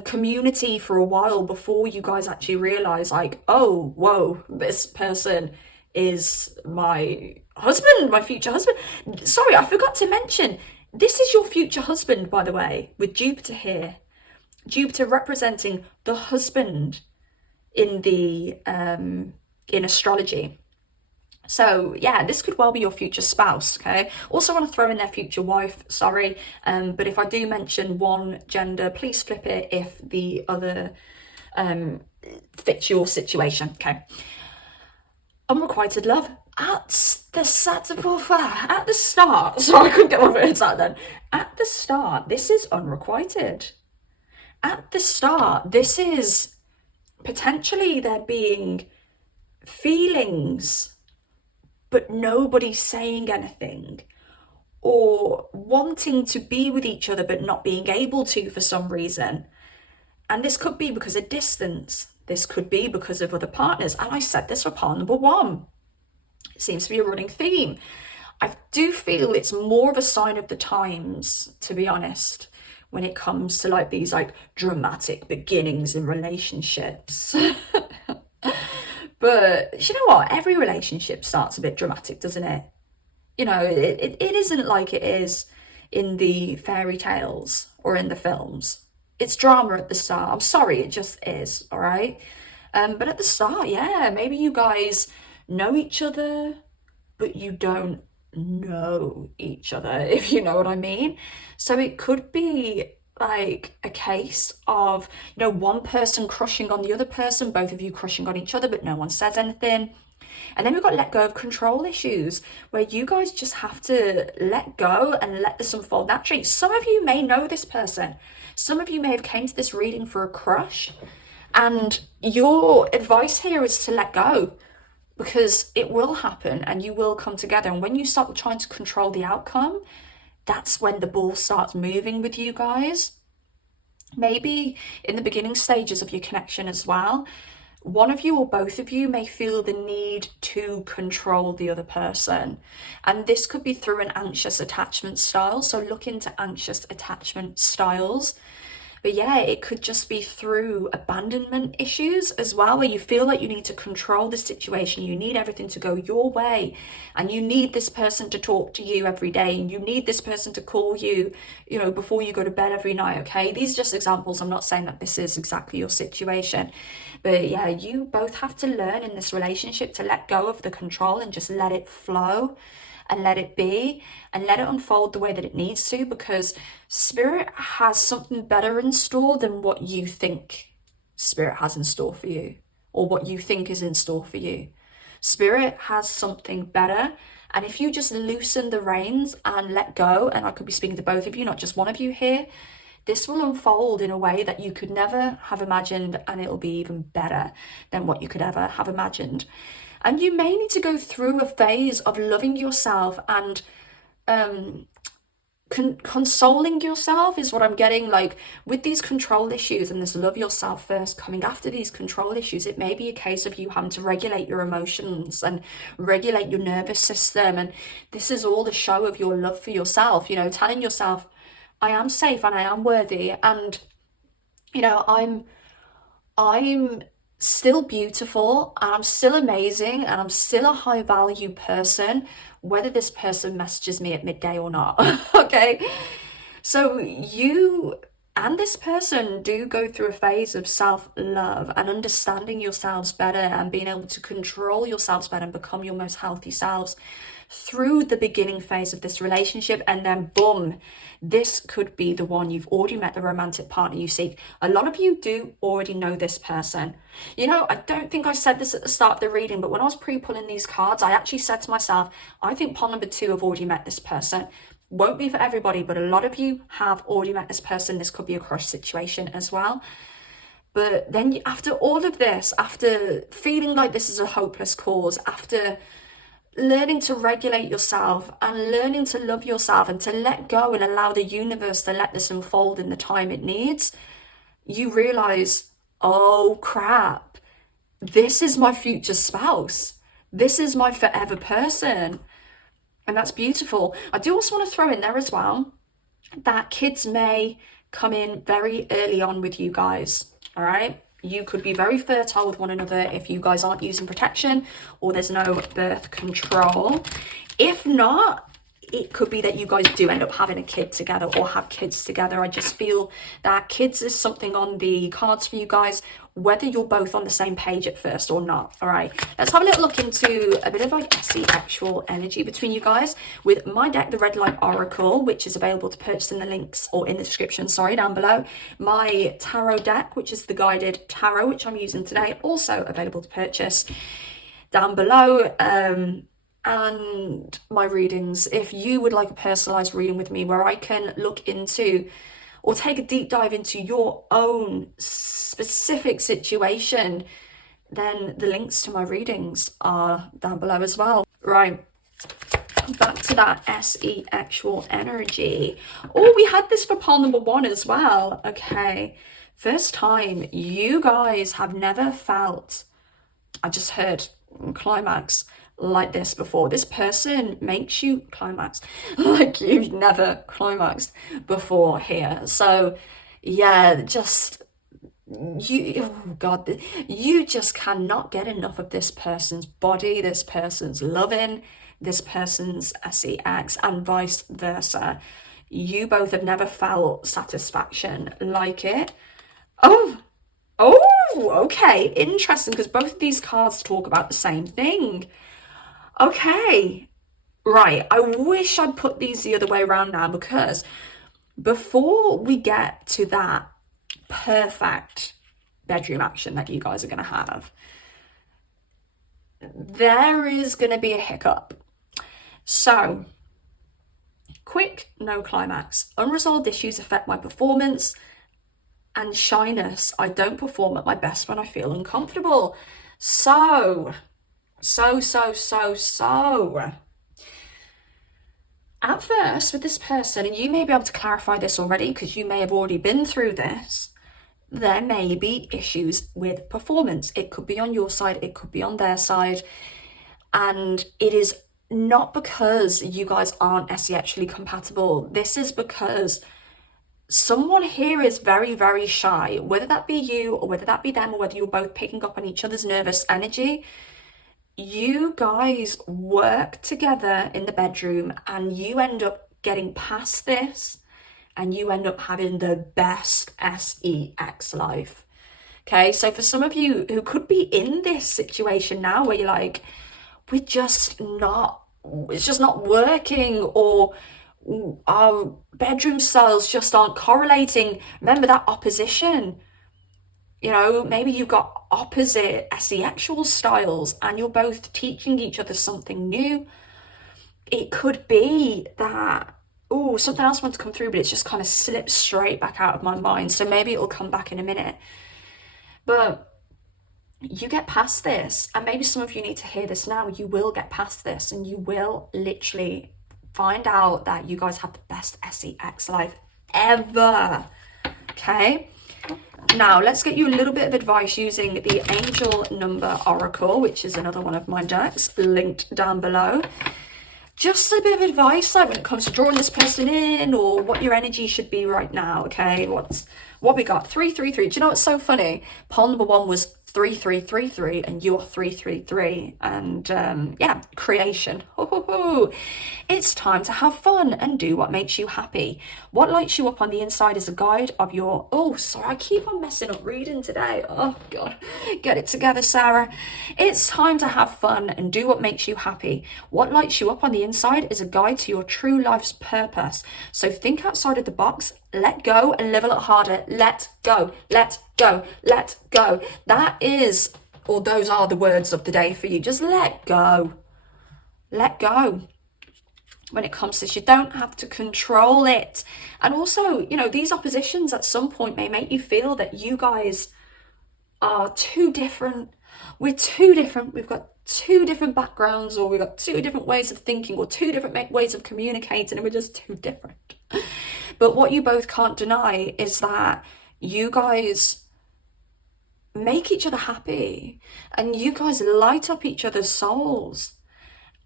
community for a while before you guys actually realize, like, oh, whoa, this person is my husband, my future husband. Sorry, I forgot to mention, this is your future husband, by the way, with Jupiter here. Jupiter representing the husband in the in astrology. So yeah, this could well be your future spouse, okay? Also want to throw in their future wife, sorry, but if I do mention one gender, please flip it if the other fits your situation, okay? Unrequited love at the start, sorry, I couldn't get my words out then. At the start, this is unrequited. At the start, this is potentially there being feelings, but nobody's saying anything, or wanting to be with each other but not being able to for some reason. And this could be because of distance. This could be because of other partners. And I said this for part number one. It seems to be a running theme. I do feel it's more of a sign of the times, to be honest, when it comes to like these like dramatic beginnings in relationships. But you know what? Every relationship starts a bit dramatic, doesn't it? You know, it isn't like it is in the fairy tales or in the films. It's drama at the start. I'm sorry, it just is, all right? But at the start, yeah, maybe you guys know each other, but you don't know each other, if you know what I mean. So it could be like a case of, you know, one person crushing on the other person, both of you crushing on each other, but no one says anything. And then we've got let go of control issues, where you guys just have to let go and let this unfold naturally. Some of you may know this person. Some of you may have came to this reading for a crush, and your advice here is to let go, because it will happen and you will come together. And when you start trying to control the outcome, that's when the ball starts moving with you guys. Maybe in the beginning stages of your connection as well, one of you or both of you may feel the need to control the other person. And this could be through an anxious attachment style. So look into anxious attachment styles. But yeah, it could just be through abandonment issues as well, where you feel like you need to control the situation. You need everything to go your way, and you need this person to talk to you every day, and you need this person to call you, you know, before you go to bed every night, okay? These are just examples. I'm not saying that this is exactly your situation. But yeah, you both have to learn in this relationship to let go of the control and just let it flow. and let it be and let it unfold the way that it needs to, because spirit has something better in store than what you think spirit has in store for you, or what you think is in store for you. Spirit has something better. And if you just loosen the reins and let go, and I could be speaking to both of you, not just one of you here, this will unfold in a way that you could never have imagined, and it'll be even better than what you could ever have imagined. And you may need to go through a phase of loving yourself and consoling yourself, is what I'm getting, like with these control issues and this love yourself first coming after these control issues. It may be a case of you having to regulate your emotions and regulate your nervous system, and this is all the show of your love for yourself, you know, telling yourself, I am safe and I am worthy, and you know, I'm still beautiful, and I'm still amazing, and I'm still a high value person, whether this person messages me at midday or not. Okay, so you and this person do go through a phase of self-love and understanding yourselves better and being able to control yourselves better and become your most healthy selves through the beginning phase of this relationship. And then boom, this could be the one. You've already met the romantic partner you seek. A lot of you do already know this person. You know, I don't think I said this at the start of the reading, but when I was pre-pulling these cards, I actually said to myself, I think pot number 2 have already met this person. Won't be for everybody, but a lot of you have already met this person. This could be a crush situation as well. But then after all of this, after feeling like this is a hopeless cause, after learning to regulate yourself and learning to love yourself and to let go and allow the universe to let this unfold in the time it needs, you realize, oh crap, this is my future spouse. This is my forever person. And that's beautiful. I do also want to throw in there as well that kids may come in very early on with you guys. All right. You could be very fertile with one another if you guys aren't using protection or there's no birth control. If not, it could be that you guys do end up having a kid together or have kids together. I just feel that kids is something on the cards for you guys, whether you're both on the same page at first or not. All right, let's have a little look into a bit of like SE actual energy between you guys with my deck, the Red Light Oracle, which is available to purchase in the links or in the description, sorry, down below. My tarot deck, which is the guided tarot, which I'm using today, also available to purchase down below. And my readings, if you would like a personalized reading with me where I can look into or take a deep dive into your own specific situation, then the links to my readings are down below as well. Right, back to that SE actual energy. Oh, we had this for pile number 1 as well. Okay, first time. You guys have never felt, I just heard climax like this before. This person makes you climax like you've never climaxed before here. So yeah, just you, oh god, you just cannot get enough of this person's body, this person's loving, this person's sex, and vice versa. You both have never felt satisfaction like it. Oh, okay, interesting, because both of these cards talk about the same thing. Okay, right, I wish I'd put these the other way around now, because before we get to that perfect bedroom action that you guys are going to have, there is going to be a hiccup. So, quick, no climax. Unresolved issues affect my performance and shyness. I don't perform at my best when I feel uncomfortable. So at first with this person, and you may be able to clarify this already because you may have already been through this, there may be issues with performance. It could be on your side, it could be on their side, and it is not because you guys aren't SEXually compatible. This is because someone here is very, very shy, whether that be you or whether that be them, or whether you're both picking up on each other's nervous energy. You guys work together in the bedroom and you end up getting past this and you end up having the best sex life. Okay, so for some of you who could be in this situation now where you're like, we're just not it's just not working, or our bedroom styles just aren't correlating. Remember that opposition. You know, maybe you've got opposite sexual styles and you're both teaching each other something new. It could be that, oh, something else wants to come through, but it's just kind of slipped straight back out of my mind. So maybe it'll come back in a minute. But you get past this, and maybe some of you need to hear this now. You will get past this, and you will literally find out that you guys have the best sex life ever. Okay? Now, let's get you a little bit of advice using the Angel Number Oracle, which is another one of my decks, linked down below. Just a bit of advice, like when it comes to drawing this person in, or what your energy should be right now, okay? What we got? 333. Do you know what's so funny? Pile number 1 was 3333, and you're 333, and yeah, creation. It's time to have fun and do what makes you happy. What lights you up on the inside is a guide of your... Oh, sorry, I keep on messing up reading today. Oh God, get it together, Sarah. It's time to have fun and do what makes you happy. What lights you up on the inside is a guide to your true life's purpose. So think outside of the box, let go, and live a lot harder. Let go, let go, let go. That is, or those are the words of the day for you. Just let go. Let go. When it comes to this, you don't have to control it. And also, you know, these oppositions at some point may make you feel that you guys are too different. We're too different. We've got 2 different backgrounds, or we've got 2 different ways of thinking, or 2 different ways of communicating, and we're just too different. But what you both can't deny is that you guys make each other happy, and you guys light up each other's souls,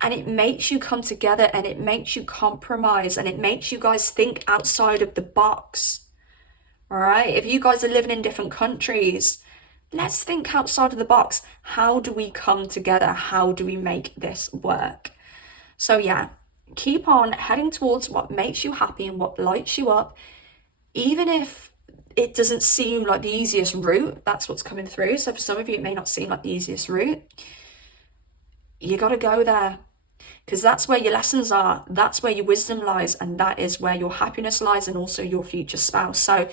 and it makes you come together, and it makes you compromise, and it makes you guys think outside of the box. All right, if you guys are living in different countries, let's think outside of the box. How do we come together? How do we make this work? So yeah, keep on heading towards what makes you happy and what lights you up, even if it doesn't seem like the easiest route. That's what's coming through. So for some of you, it may not seem like the easiest route. You got to go there, because that's where your lessons are. That's where your wisdom lies, and that is where your happiness lies, and also your future spouse. So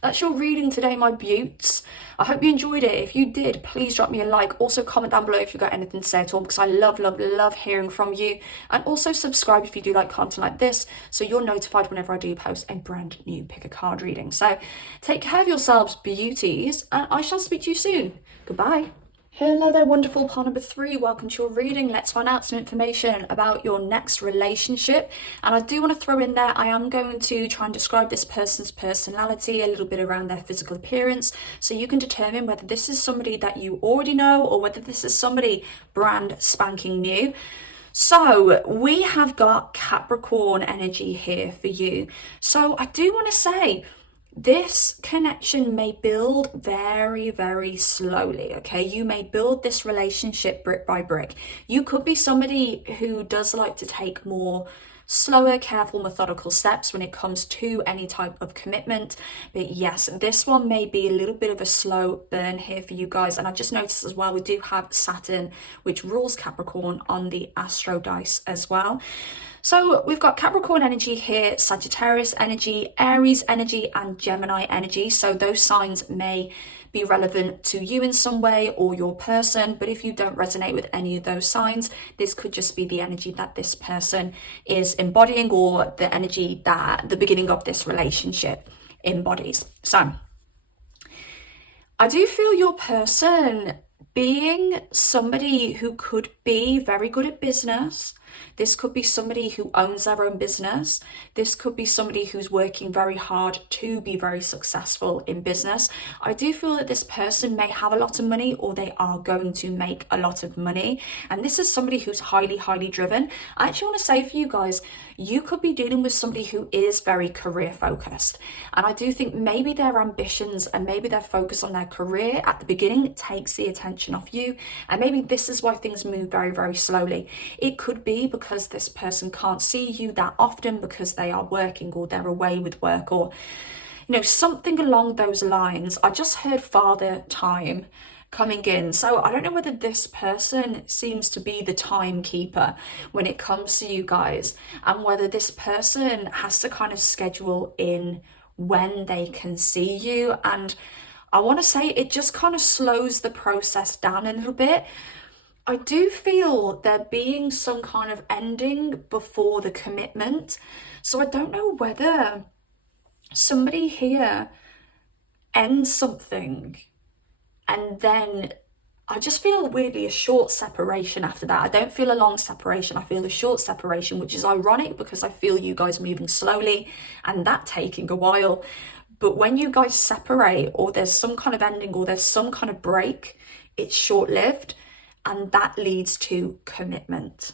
that's your reading today, my beauts. I hope you enjoyed it. If you did, please drop me a like. Also comment down below if you've got anything to say at all, because I love, love, love hearing from you. And also subscribe if you do like content like this, so you're notified whenever I do post a brand new pick a card reading. So take care of yourselves, beauties, and I shall speak to you soon. Goodbye. Hello there, wonderful pile number 3. Welcome to your reading. Let's find out some information about your next relationship. And I do want to throw in there, I am going to try and describe this person's personality, a little bit around their physical appearance, so you can determine whether this is somebody that you already know, or whether this is somebody brand spanking new. So we have got Capricorn energy here for you. So I do want to say, this connection may build very, very slowly, okay? You may build this relationship brick by brick. You could be somebody who does like to take more slower, careful, methodical steps when it comes to any type of commitment. But yes, this one may be a little bit of a slow burn here for you guys. And I just noticed as well, we do have Saturn, which rules Capricorn, on the astro dice as well. So we've got Capricorn energy here, Sagittarius energy, Aries energy, and Gemini energy. So those signs may be relevant to you in some way, or your person. But if you don't resonate with any of those signs, this could just be the energy that this person is embodying, or the energy that the beginning of this relationship embodies. So I do feel your person being somebody who could be very good at business. This could be somebody who owns their own business. This could be somebody who's working very hard to be very successful in business. I do feel that this person may have a lot of money, or they are going to make a lot of money. And this is somebody who's highly, highly driven. I actually want to say for you guys, you could be dealing with somebody who is very career focused. And I do think maybe their ambitions and maybe their focus on their career at the beginning takes the attention off you. And maybe this is why things move very, very slowly. It could be because this person can't see you that often because they are working, or they're away with work, or, you know, something along those lines. I just heard father time. coming in. So I don't know whether this person seems to be the timekeeper when it comes to you guys, and whether this person has to kind of schedule in when they can see you. And I want to say it just kind of slows the process down a little bit. I do feel there being some kind of ending before the commitment. So I don't know whether somebody here ends something and then I just feel weirdly a short separation after that. I don't feel a long separation. I feel a short separation, which is ironic because I feel you guys moving slowly and that taking a while. But when you guys separate, or there's some kind of ending, or there's some kind of break, it's short-lived, and that leads to commitment.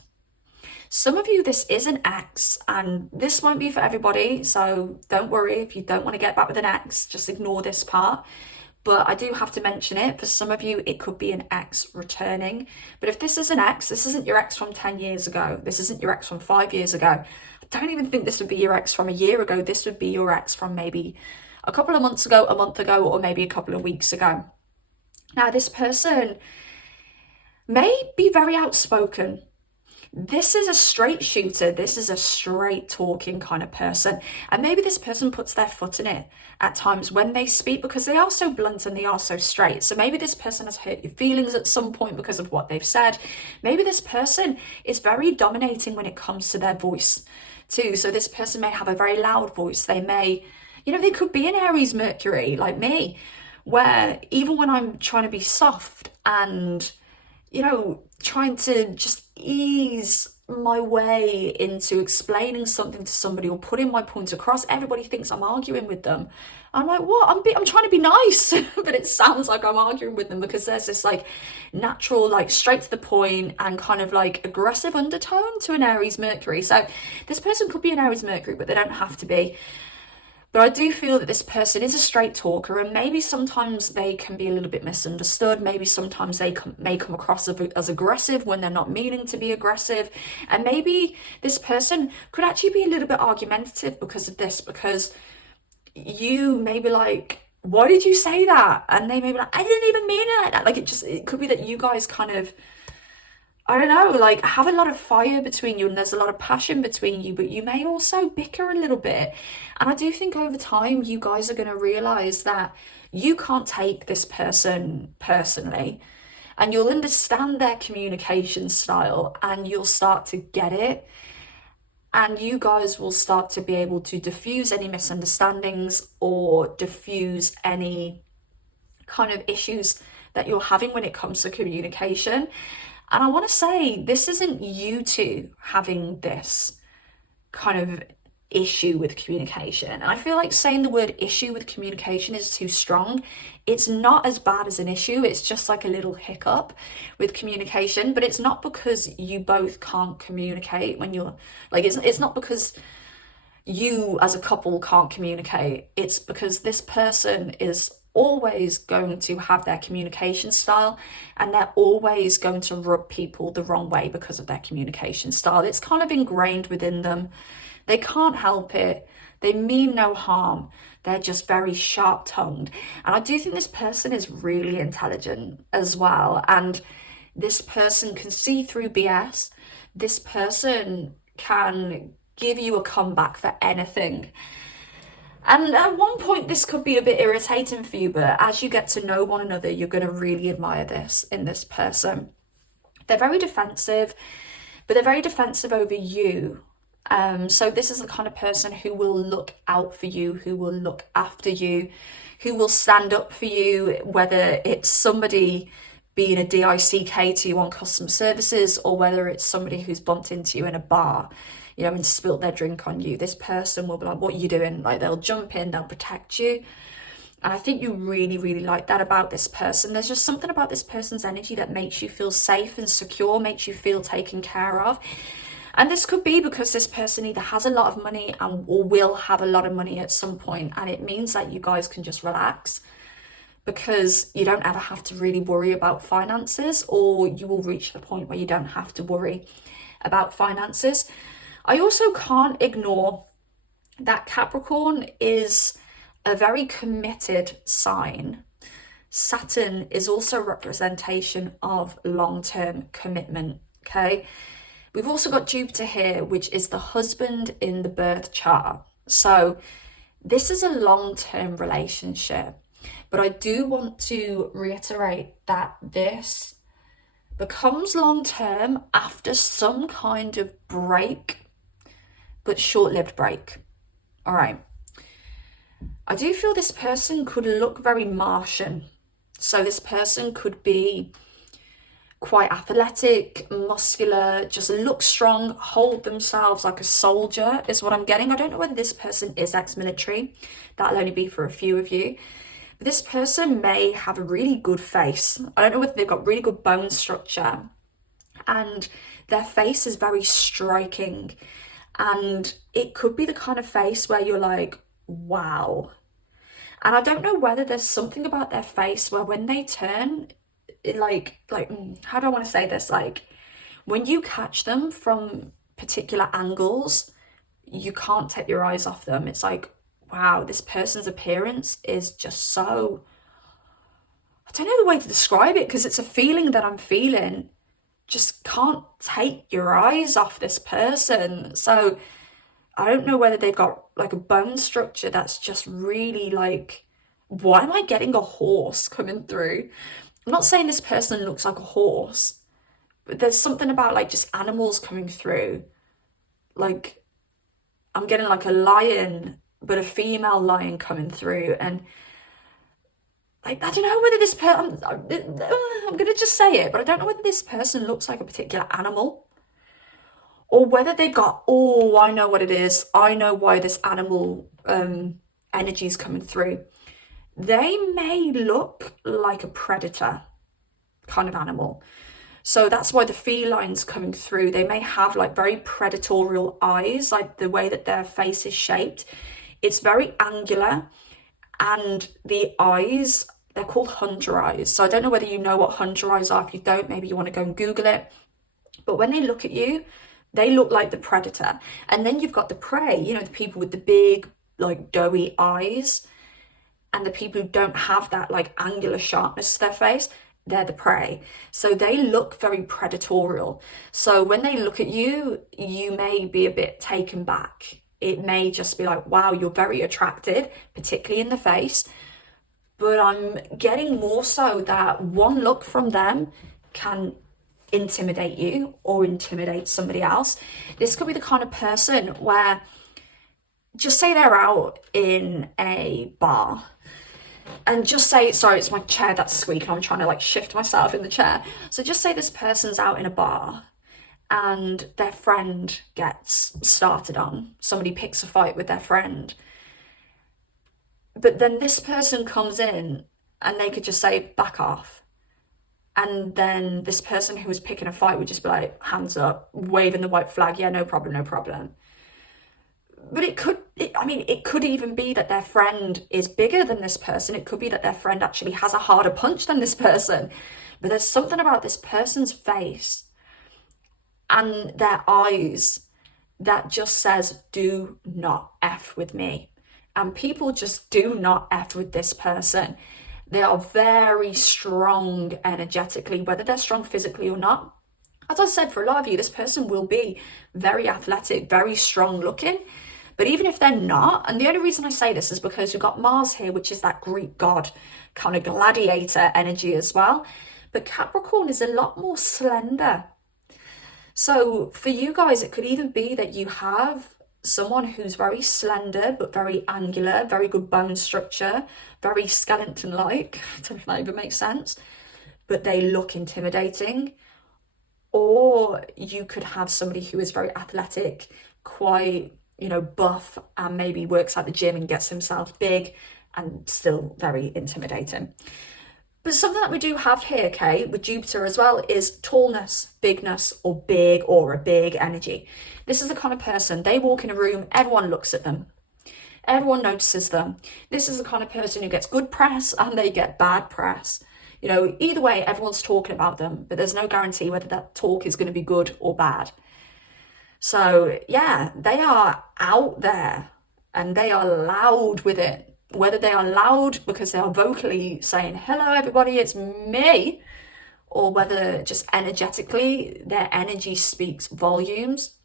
Some of you, this is an ex, and this won't be for everybody, so don't worry if you don't want to get back with an ex, just ignore this part. But I do have to mention it. For some of you, it could be an ex returning. But if this is an ex, this isn't your ex from 10 years ago. This isn't your ex from 5 years ago. I don't even think this would be your ex from a year ago. This would be your ex from maybe a couple of months ago, a month ago, or maybe a couple of weeks ago. Now, this person may be very outspoken. This is a straight shooter. This is a straight talking kind of person. And maybe this person puts their foot in it at times when they speak, because they are so blunt and they are so straight. So maybe this person has hurt your feelings at some point because of what they've said. Maybe this person is very dominating when it comes to their voice too. So this person may have a very loud voice. They may, they could be an Aries Mercury like me, where even when I'm trying to be soft and trying to just ease my way into explaining something to somebody or putting my point across, everybody thinks I'm arguing with them. I'm like, what? I'm trying to be nice, but it sounds like I'm arguing with them because there's this like natural, like straight to the point and kind of like aggressive undertone to an Aries Mercury. So this person could be an Aries Mercury, but they don't have to be. But I do feel that this person is a straight talker, and maybe sometimes they can be a little bit misunderstood. Maybe sometimes they may come across as aggressive when they're not meaning to be aggressive. And maybe this person could actually be a little bit argumentative because of this, because you may be like, why did you say that? And they may be like, I didn't even mean it like that. Like it could be that you guys kind of, I don't know, like have a lot of fire between you and there's a lot of passion between you, but you may also bicker a little bit. And I do think over time, you guys are going to realize that you can't take this person personally, and you'll understand their communication style and you'll start to get it. And you guys will start to be able to diffuse any misunderstandings or diffuse any kind of issues that you're having when it comes to communication. And I want to say, this isn't you two having this kind of issue with communication. And I feel like saying the word issue with communication is too strong. It's not as bad as an issue. It's just like a little hiccup with communication. But it's not because you both can't communicate when you're like, it's not because you as a couple can't communicate. It's because this person is always going to have their communication style, and they're always going to rub people the wrong way because of their communication style. It's kind of ingrained within them. They can't help it. They mean no harm. They're just very sharp-tongued. And I do think this person is really intelligent as well. And this person can see through BS. This person can give you a comeback for anything. And at one point, this could be a bit irritating for you, but as you get to know one another, you're going to really admire this in this person. They're very defensive, but they're very defensive over you. So this is the kind of person who will look out for you, who will look after you, who will stand up for you, whether it's somebody being a DICK to you on customer services, or whether it's somebody who's bumped into you in a bar, and spilt their drink on you. This person will be like, what are you doing? Like, they'll jump in, they'll protect you. And I think you really, really like that about this person. There's just something about this person's energy that makes you feel safe and secure, makes you feel taken care of. And this could be because this person either has a lot of money or will have a lot of money at some point, and it means that you guys can just relax because you don't ever have to really worry about finances, or you will reach the point where you don't have to worry about finances. I also can't ignore that Capricorn is a very committed sign. Saturn is also a representation of long-term commitment, okay? We've also got Jupiter here, which is the husband in the birth chart. So this is a long-term relationship, but I do want to reiterate that this becomes long-term after some kind of break, but short-lived break. All right. I do feel this person could look very Martian. So this person could be quite athletic, muscular, just look strong, hold themselves like a soldier is what I'm getting. I don't know whether this person is ex-military. That'll only be for a few of you. But this person may have a really good face. I don't know whether they've got really good bone structure. And their face is very striking. And it could be the kind of face where you're like, wow. And I don't know whether there's something about their face where when they turn, how do I want to say this? Like, when you catch them from particular angles, you can't take your eyes off them. It's like, wow, this person's appearance is just so, I don't know the way to describe it, because it's a feeling that I'm feeling. Just can't take your eyes off this person. So I don't know whether they've got like a bone structure that's just really like, why am I getting a horse coming through? I'm not saying this person looks like a horse, but there's something about like just animals coming through. Like, I'm getting like a lion, but a female lion coming through. And like, I don't know whether this person, I'm going to just say it, but I don't know whether this person looks like a particular animal, or whether they've got, oh, I know what it is. I know why this animal energy is coming through. They may look like a predator kind of animal. So that's why the feline's coming through. They may have like very predatory eyes, like the way that their face is shaped. It's very angular, and the eyes, they're called hunter eyes. So I don't know whether you know what hunter eyes are. If you don't, maybe you want to go and Google it. But when they look at you, they look like the predator. And then you've got the prey, you know, the people with the big, like, doughy eyes. And the people who don't have that, like, angular sharpness to their face, they're the prey. So they look very predatorial. So when they look at you, you may be a bit taken back. It may just be like, wow, you're very attractive, particularly in the face. But I'm getting more so that one look from them can intimidate you or intimidate somebody else. This could be the kind of person where, just say they're out in a bar, and just say, sorry, it's my chair that's squeaking, I'm trying to like shift myself in the chair. So just say this person's out in a bar and their friend gets started on. Somebody picks a fight with their friend. But then this person comes in and they could just say, back off. And then this person who was picking a fight would just be like, hands up, waving the white flag. Yeah, no problem, no problem. But it could even be that their friend is bigger than this person. It could be that their friend actually has a harder punch than this person. But there's something about this person's face and their eyes that just says, do not F with me. And people just do not F with this person. They are very strong energetically, whether they're strong physically or not. As I said, for a lot of you, this person will be very athletic, very strong looking. But even if they're not, and the only reason I say this is because we've got Mars here, which is that Greek god kind of gladiator energy as well. But Capricorn is a lot more slender. So for you guys, it could even be that you have someone who's very slender, but very angular, very good bone structure, very skeleton-like. I don't know if that even makes sense. But they look intimidating. Or you could have somebody who is very athletic, quite, you know, buff, and maybe works at the gym and gets himself big and still very intimidating. But something that we do have here, okay, with Jupiter as well, is tallness, bigness, or a big energy. This is the kind of person, they walk in a room, everyone looks at them. Everyone notices them. This is the kind of person who gets good press and they get bad press. You know, either way, everyone's talking about them, but there's no guarantee whether that talk is going to be good or bad. So yeah, they are out there and they are loud with it. whether they are loud because they are vocally saying, hello everybody, it's me, or whether just energetically their energy speaks volumes.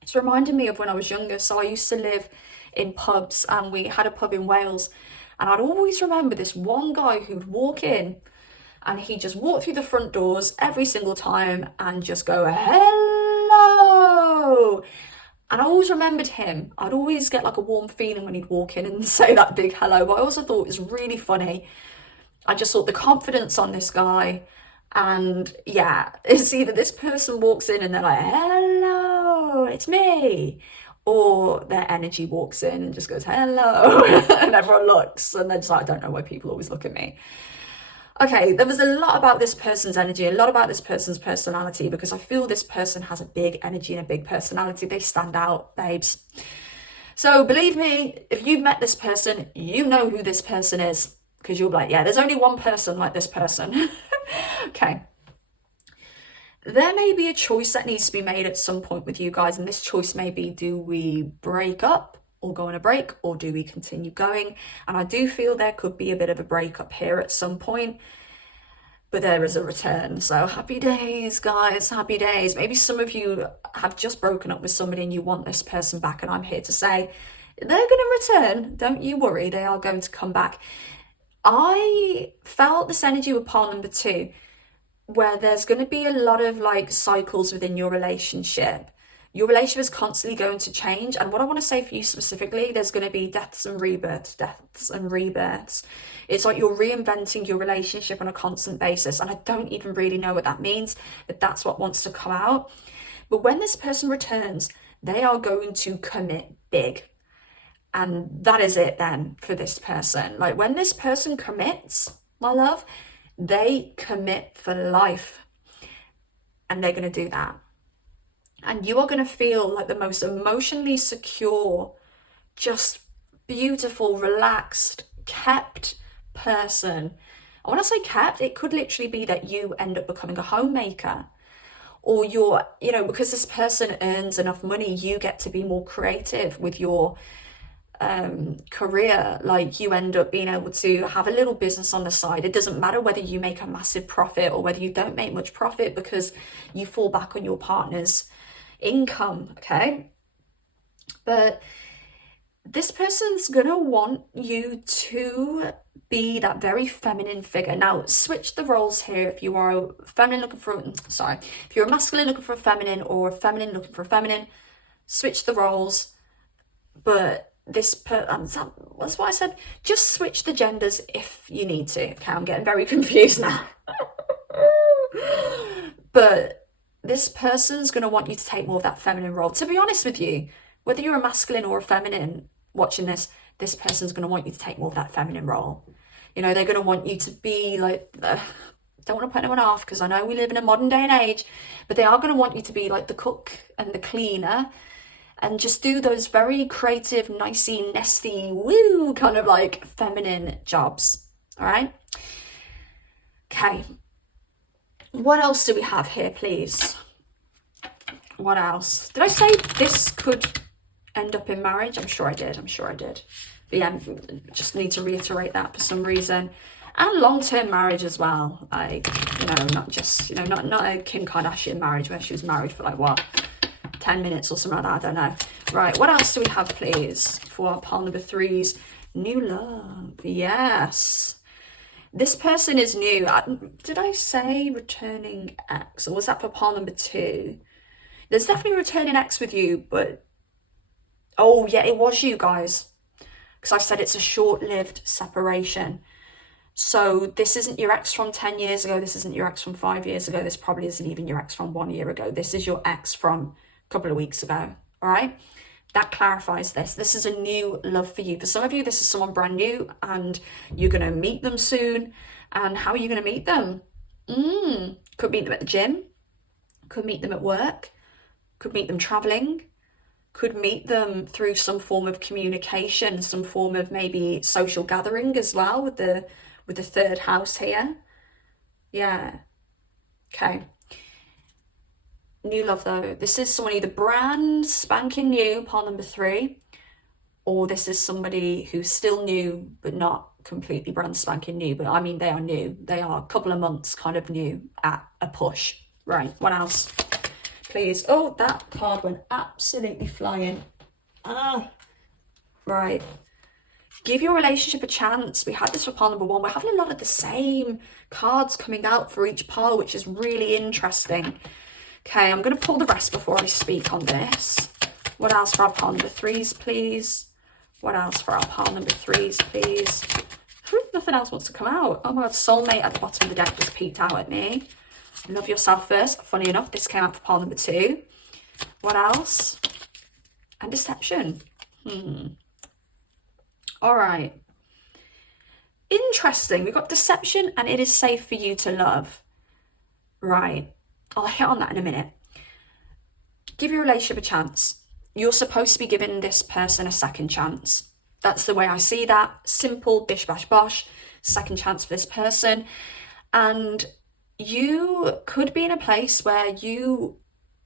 It's reminding me of when I was younger. So I used to live in pubs, and we had a pub in Wales, and I'd always remember this one guy who'd walk in and he'd just walk through the front doors every single time and just go, hello. And I always remembered him. I'd always get like a warm feeling when he'd walk in and say that big hello. But I also thought it was really funny. I just thought the confidence on this guy. And yeah, it's either this person walks in and they're like, hello, it's me. Or their energy walks in and just goes, hello. And everyone looks. And they're just like, I don't know why people always look at me. Okay, there was a lot about this person's energy, a lot about this person's personality, because I feel this person has a big energy and a big personality. They stand out, babes. So believe me, if you've met this person, you know who this person is, because you'll be like, yeah, there's only one person like this person. Okay. There may be a choice that needs to be made at some point with you guys, and this choice may be, do we break up or go on a break, or do we continue going? And I do feel there could be a bit of a breakup here at some point, but there is a return. So happy days, guys, happy days. Maybe some of you have just broken up with somebody and you want this person back, and I'm here to say they're going to return. Don't you worry, they are going to come back. I felt this energy with pile number 2, where there's going to be a lot of like cycles within your relationship. Your relationship is constantly going to change. And what I want to say for you specifically, there's going to be deaths and rebirths, deaths and rebirths. It's like you're reinventing your relationship on a constant basis. And I don't even really know what that means, but that's what wants to come out. But when this person returns, they are going to commit big. And that is it then for this person. Like when this person commits, my love, they commit for life. And they're going to do that. And you are going to feel like the most emotionally secure, just beautiful, relaxed, kept person. And when I say kept, it could literally be that you end up becoming a homemaker. Or you're, because this person earns enough money, you get to be more creative with your career. Like you end up being able to have a little business on the side. It doesn't matter whether you make a massive profit or whether you don't make much profit, because you fall back on your partner's income. Okay, but this person's gonna want you to be that very feminine figure. Now switch the roles here. If you are feminine looking for if you're a masculine looking for a feminine, or a feminine looking for a feminine, switch the roles. But that's why I said just switch the genders if you need to. Okay, I'm getting very confused now. But this person's going to want you to take more of that feminine role. To be honest with you, whether you're a masculine or a feminine watching this person's going to want you to take more of that feminine role. They're going to want you to be like, don't want to put anyone off, because I know we live in a modern day and age, but they are going to want you to be like the cook and the cleaner, and just do those very creative, nicey, nesty, woo, kind of like feminine jobs. All right. Okay. What else do we have here, please? What else? Did I say this could end up in marriage? I'm sure I did. But yeah, just need to reiterate that for some reason. And long-term marriage as well. Like, not just, not a Kim Kardashian marriage where she was married for like, what, 10 minutes or something like that. I don't know. Right, what else do we have, please, for our pile number 3's new love? Yes. This person is new. Did I say returning ex? Or was that for pile number 2? There's definitely a returning ex with you, but... Oh, yeah, it was you guys. Because I said it's a short-lived separation. So this isn't your ex from 10 years ago. This isn't your ex from 5 years ago. This probably isn't even your ex from 1 year ago. This is your ex from a couple of weeks ago. All right? That clarifies this. This is a new love for you. For some of you, this is someone brand new, and you're going to meet them soon. And how are you going to meet them? Could meet them at the gym. Could meet them at work. Could meet them traveling. Could meet them through some form of communication, some form of maybe social gathering as well with the 3rd house here. Yeah. Okay. New love though. This is someone either brand spanking new, pile number 3, or this is somebody who's still new but not completely brand spanking new, but I mean they are new. They are a couple of months kind of new at a push. Right, what else? Please. Oh, that card went absolutely flying. Right. Give your relationship a chance. We had this for pile number one. We're having a lot of the same cards coming out for each pile, which is really interesting. Okay, I'm going to pull the rest before I speak on this. What else for our pile number threes, please? What else for our pile number threes, please? Nothing else wants to come out. Oh my God, soulmate at the bottom of the deck just peeked out at me. Love yourself first. Funny enough, this came out for pile number two. What else? And deception. All right. Interesting. We've got deception and it is safe for you to love. Right. I'll hit on that in a minute. Give your relationship a chance. You're supposed to be giving this person a second chance. That's the way I see that. Simple, bish, bash, bosh. Second chance for this person. And you could be in a place where you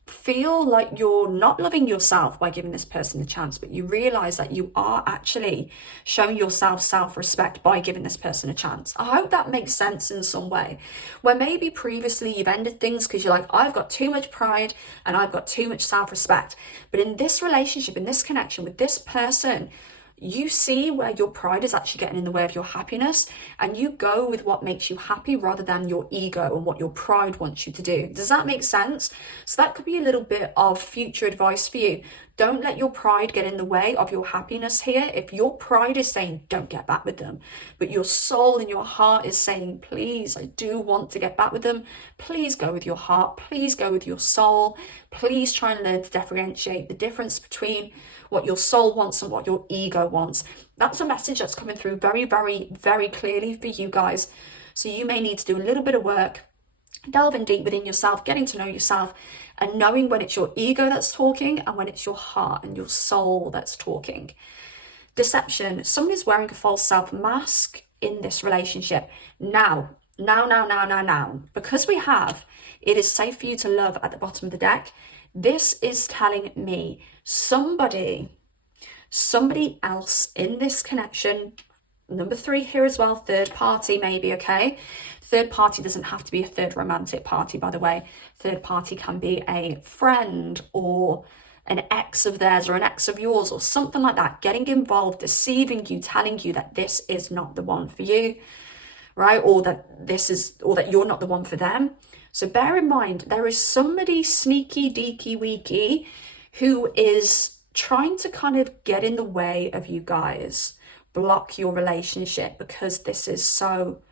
feel like you're not loving yourself by giving this person a chance, but you realize that you are actually showing yourself self-respect by giving this person a chance. I hope that makes sense in some way, where maybe previously you've ended things because you're like, I've got too much pride and I've got too much self-respect. But in this relationship, in this connection with this person, you see where your pride is actually getting in the way of your happiness, and you go with what makes you happy rather than your ego and what your pride wants you to do. Does that make sense? So that could be a little bit of future advice for you. Don't let your pride get in the way of your happiness here. If your pride is saying, don't get back with them, but your soul and your heart is saying, please, I do want to get back with them. Please go with your heart. Please go with your soul. Please try and learn to differentiate the difference between what your soul wants and what your ego wants. That's a message that's coming through very, very, very clearly for you guys. So you may need to do a little bit of work, delving deep within yourself, getting to know yourself, and knowing when it's your ego that's talking and when it's your heart and your soul that's talking. Deception. Someone is wearing a false self mask in this relationship. Now. Because we have, it is safe for you to love at the bottom of the deck. This is telling me somebody else in this connection, number three here as well, third party maybe, okay? Third party doesn't have to be a third romantic party, by the way. Third party can be a friend or an ex of theirs or an ex of yours or something like that, getting involved, deceiving you, telling you that this is not the one for you, right? Or that you're not the one for them. So bear in mind, there is somebody sneaky, deaky, weaky who is trying to kind of get in the way of you guys, block your relationship, because this is so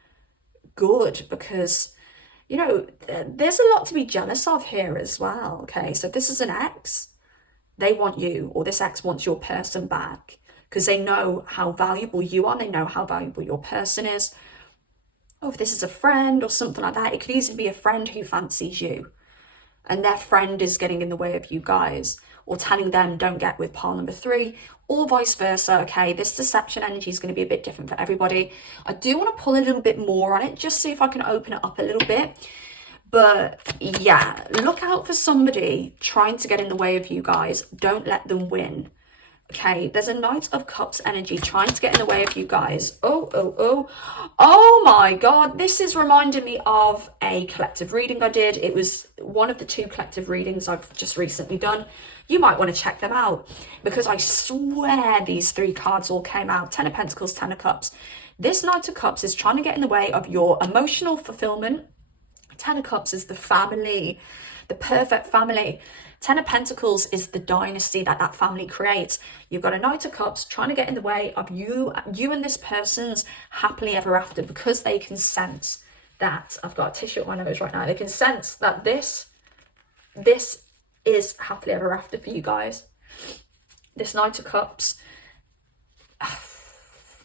good, because, you know, there's a lot to be jealous of here as well, okay? So if this is an ex, they want you, or this ex wants your person back because they know how valuable you are, they know how valuable your person is. Oh, if this is a friend or something like that, it could easily be a friend who fancies you and their friend is getting in the way of you guys, or telling them don't get with pile number three, or vice versa, okay? This deception energy is going to be a bit different for everybody. I do want to pull a little bit more on it, just see if I can open it up a little bit. But yeah, look out for somebody trying to get in the way of you guys. Don't let them win. Okay, there's a Knight of Cups energy trying to get in the way of you guys. Oh my God. This is reminding me of a collective reading I did. It was one of the two collective readings I've just recently done. You might want to check them out, because I swear these three cards all came out. Ten of Pentacles, Ten of Cups. This Knight of Cups is trying to get in the way of your emotional fulfillment. Ten of Cups is the family, the perfect family. Ten of Pentacles is the dynasty that family creates. You've got a Knight of Cups trying to get in the way of you and this person's happily ever after, because they can sense that, I've got a tissue at my nose right now, they can sense that this is happily ever after for you guys. This Knight of Cups,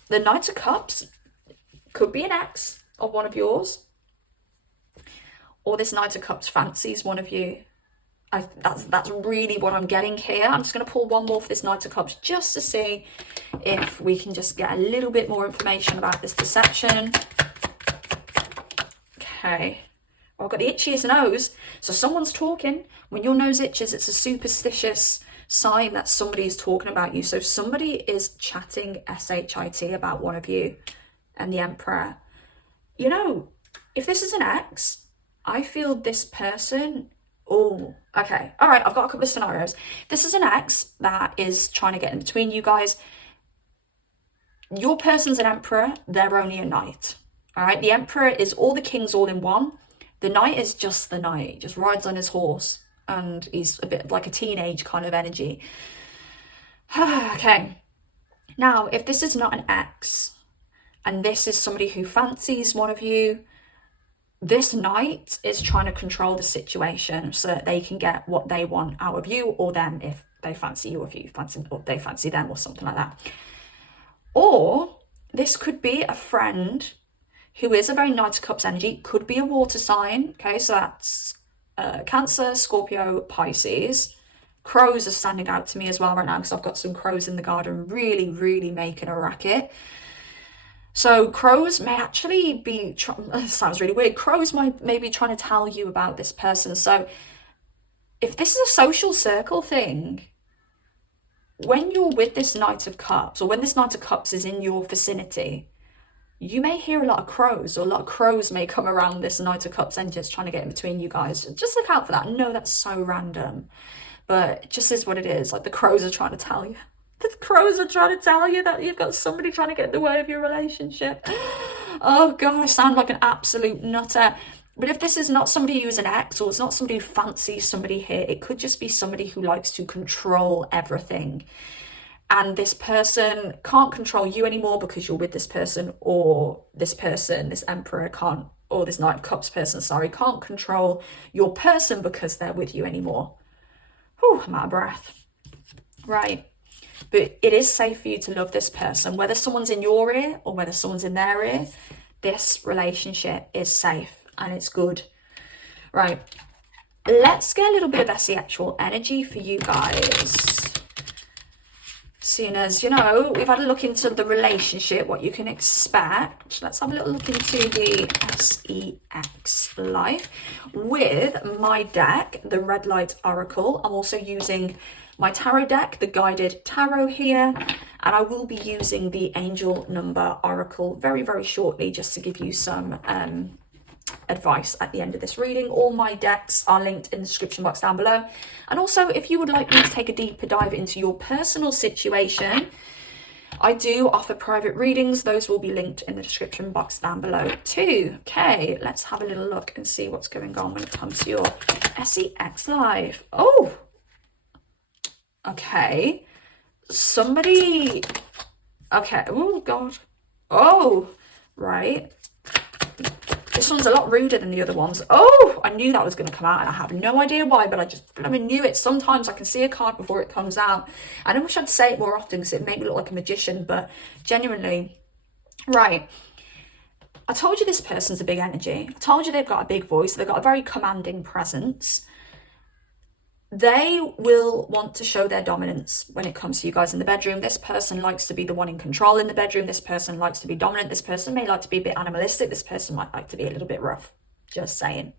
the Knight of Cups could be an ex of one of yours, or this Knight of Cups fancies one of you. That's really what I'm getting here. I'm just going to pull one more for this Knight of Cups just to see if we can just get a little bit more information about this deception. Okay. Well, I've got the itchiest nose. So someone's talking. When your nose itches, it's a superstitious sign that somebody is talking about you. So somebody is chatting SHIT about one of you and the Emperor. You know, if this is an ex, I feel this person... Oh, okay. All right, I've got a couple of scenarios. This is an ex that is trying to get in between you guys. Your person's an Emperor, they're only a Knight. All right, the Emperor is all the kings all in one. The Knight is just the Knight, he just rides on his horse, and he's a bit like a teenage kind of energy. Okay, now if this is not an ex, and this is somebody who fancies one of you, this Knight is trying to control the situation so that they can get what they want out of you or them, if they fancy you, or if you fancy, or they fancy them, or something like that. Or this could be a friend who is a very Knight of Cups energy, could be a water sign. Okay, so that's Cancer, Scorpio, Pisces. Crows are standing out to me as well right now, because I've got some crows in the garden really, really making a racket. So crows may actually be, sounds really weird, crows may be trying to tell you about this person. So if this is a social circle thing, when you're with this Knight of Cups, or when this Knight of Cups is in your vicinity, you may hear a lot of crows, or a lot of crows may come around this Knight of Cups and just trying to get in between you guys. Just look out for that. No, that's so random, but it just is what it is. Like, the crows are trying to tell you. The crows are trying to tell you that you've got somebody trying to get in the way of your relationship. Oh God, I sound like an absolute nutter. But if this is not somebody who's an ex, or it's not somebody who fancies somebody here, it could just be somebody who likes to control everything. And this person can't control you anymore because you're with this person, or this person, this Emperor can't, or this Knight of Cups person, sorry, can't control your person because they're with you anymore. Whew, I'm out of breath. Right. But it is safe for you to love this person, whether someone's in your ear or whether someone's in their ear. This relationship is safe and it's good. Right, let's get a little bit of SE-actual energy for you guys. Seeing as, you know, we've had a look into the relationship, what you can expect. Let's have a little look into the SEX life with my deck, the Red Light Oracle. I'm also using my tarot deck, the Guided Tarot here, and I will be using the Angel Number Oracle very, very shortly, just to give you some advice at the end of this reading. All my decks are linked in the description box down below. And also, if you would like me to take a deeper dive into your personal situation, I do offer private readings. Those will be linked in the description box down below too. Okay, let's have a little look and see what's going on when it comes to your SEX life. Oh, okay, somebody, okay, oh God, oh, right, this one's a lot ruder than the other ones. Oh, I knew that was going to come out, and I have no idea why, but I knew it. Sometimes I can see a card before it comes out, and I wish I'd say it more often because it made me look like a magician, but genuinely, right, I told you this person's a big energy. I told you they've got a big voice. They've got a very commanding presence. They will want to show their dominance when it comes to you guys in the bedroom. This person likes to be the one in control in the bedroom. This person likes to be dominant. This person may like to be a bit animalistic. This person might like to be a little bit rough. Just saying.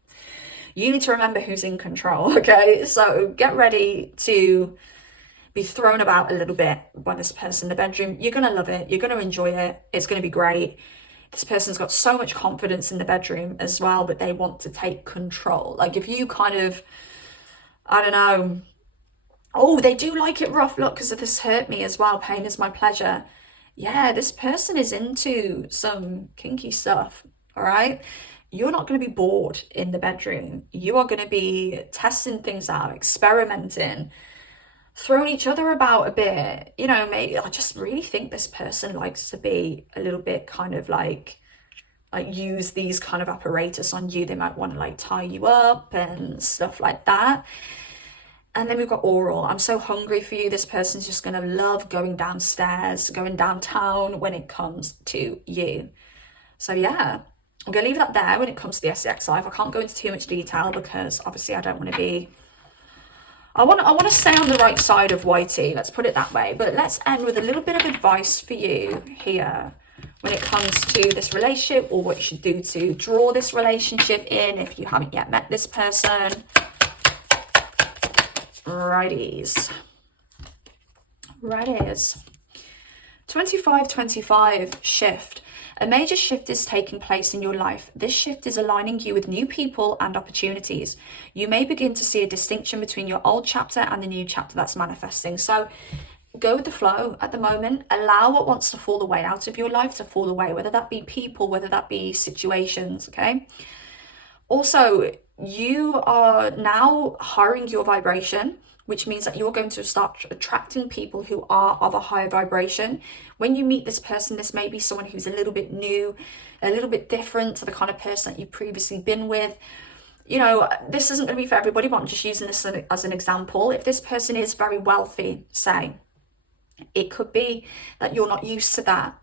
You need to remember who's in control, okay? So get ready to be thrown about a little bit by this person in the bedroom. You're going to love it. You're going to enjoy it. It's going to be great. This person's got so much confidence in the bedroom as well, but they want to take control. Like, if you kind of, I don't know. Oh, they do like it rough. Look, because this hurt me as well. Pain is my pleasure. Yeah, this person is into some kinky stuff. All right. You're not going to be bored in the bedroom. You are going to be testing things out, experimenting, throwing each other about a bit. You know, maybe I just really think this person likes to be a little bit kind of like use these kind of apparatus on you. They might want to like tie you up and stuff like that. And then we've got oral. I'm so hungry for you. This person's just going to love going downstairs, going downtown when it comes to you. So yeah, I'm going to leave that there when it comes to the SEX life. I can't go into too much detail because obviously I don't want to be, I want to stay on the right side of YT. Let's put it that way. But let's end with a little bit of advice for you here when it comes to this relationship, or what you should do to draw this relationship in if you haven't yet met this person. Righties. Reddies. 2525 shift. A major shift is taking place in your life. This shift is aligning you with new people and opportunities. You may begin to see a distinction between your old chapter and the new chapter that's manifesting. So go with the flow at the moment. Allow what wants to fall away out of your life to fall away, whether that be people, whether that be situations, okay? Also, you are now hiring your vibration, which means that you're going to start attracting people who are of a higher vibration. When you meet this person, this may be someone who's a little bit new, a little bit different to the kind of person that you've previously been with. You know, this isn't going to be for everybody, but I'm just using this as an example. If this person is very wealthy, say, it could be that you're not used to that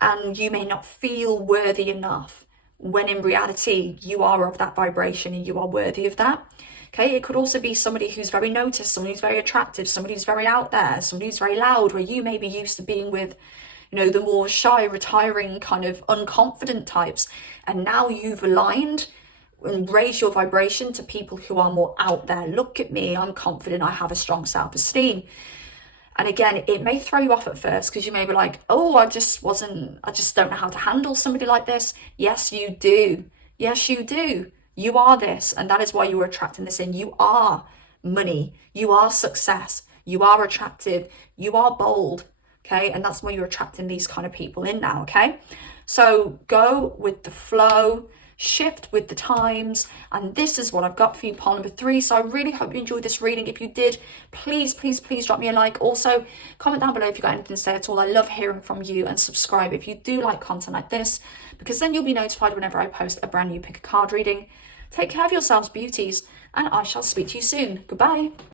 and you may not feel worthy enough, when in reality you are of that vibration and you are worthy of that. Okay, it could also be somebody who's very noticed, somebody who's very attractive, somebody who's very out there, somebody who's very loud, where you may be used to being with, you know, the more shy, retiring, kind of unconfident types. And now you've aligned and raised your vibration to people who are more out there. Look at me, I'm confident, I have a strong self-esteem. And again, it may throw you off at first because you may be like, oh, I just don't know how to handle somebody like this. Yes, you do. Yes, you do. You are this, and that is why you are attracting this in. You are money. You are success. You are attractive. You are bold, okay? And that's why you're attracting these kind of people in now, okay? So go with the flow, shift with the times, and this is what I've got for you, pile number 3. So I really hope you enjoyed this reading. If you did, please drop me a like. Also, comment down below if you've got anything to say at all. I love hearing from you, and subscribe if you do like content like this, because then you'll be notified whenever I post a brand new pick a card reading. Take care of yourselves, beauties, and I shall speak to you soon. Goodbye.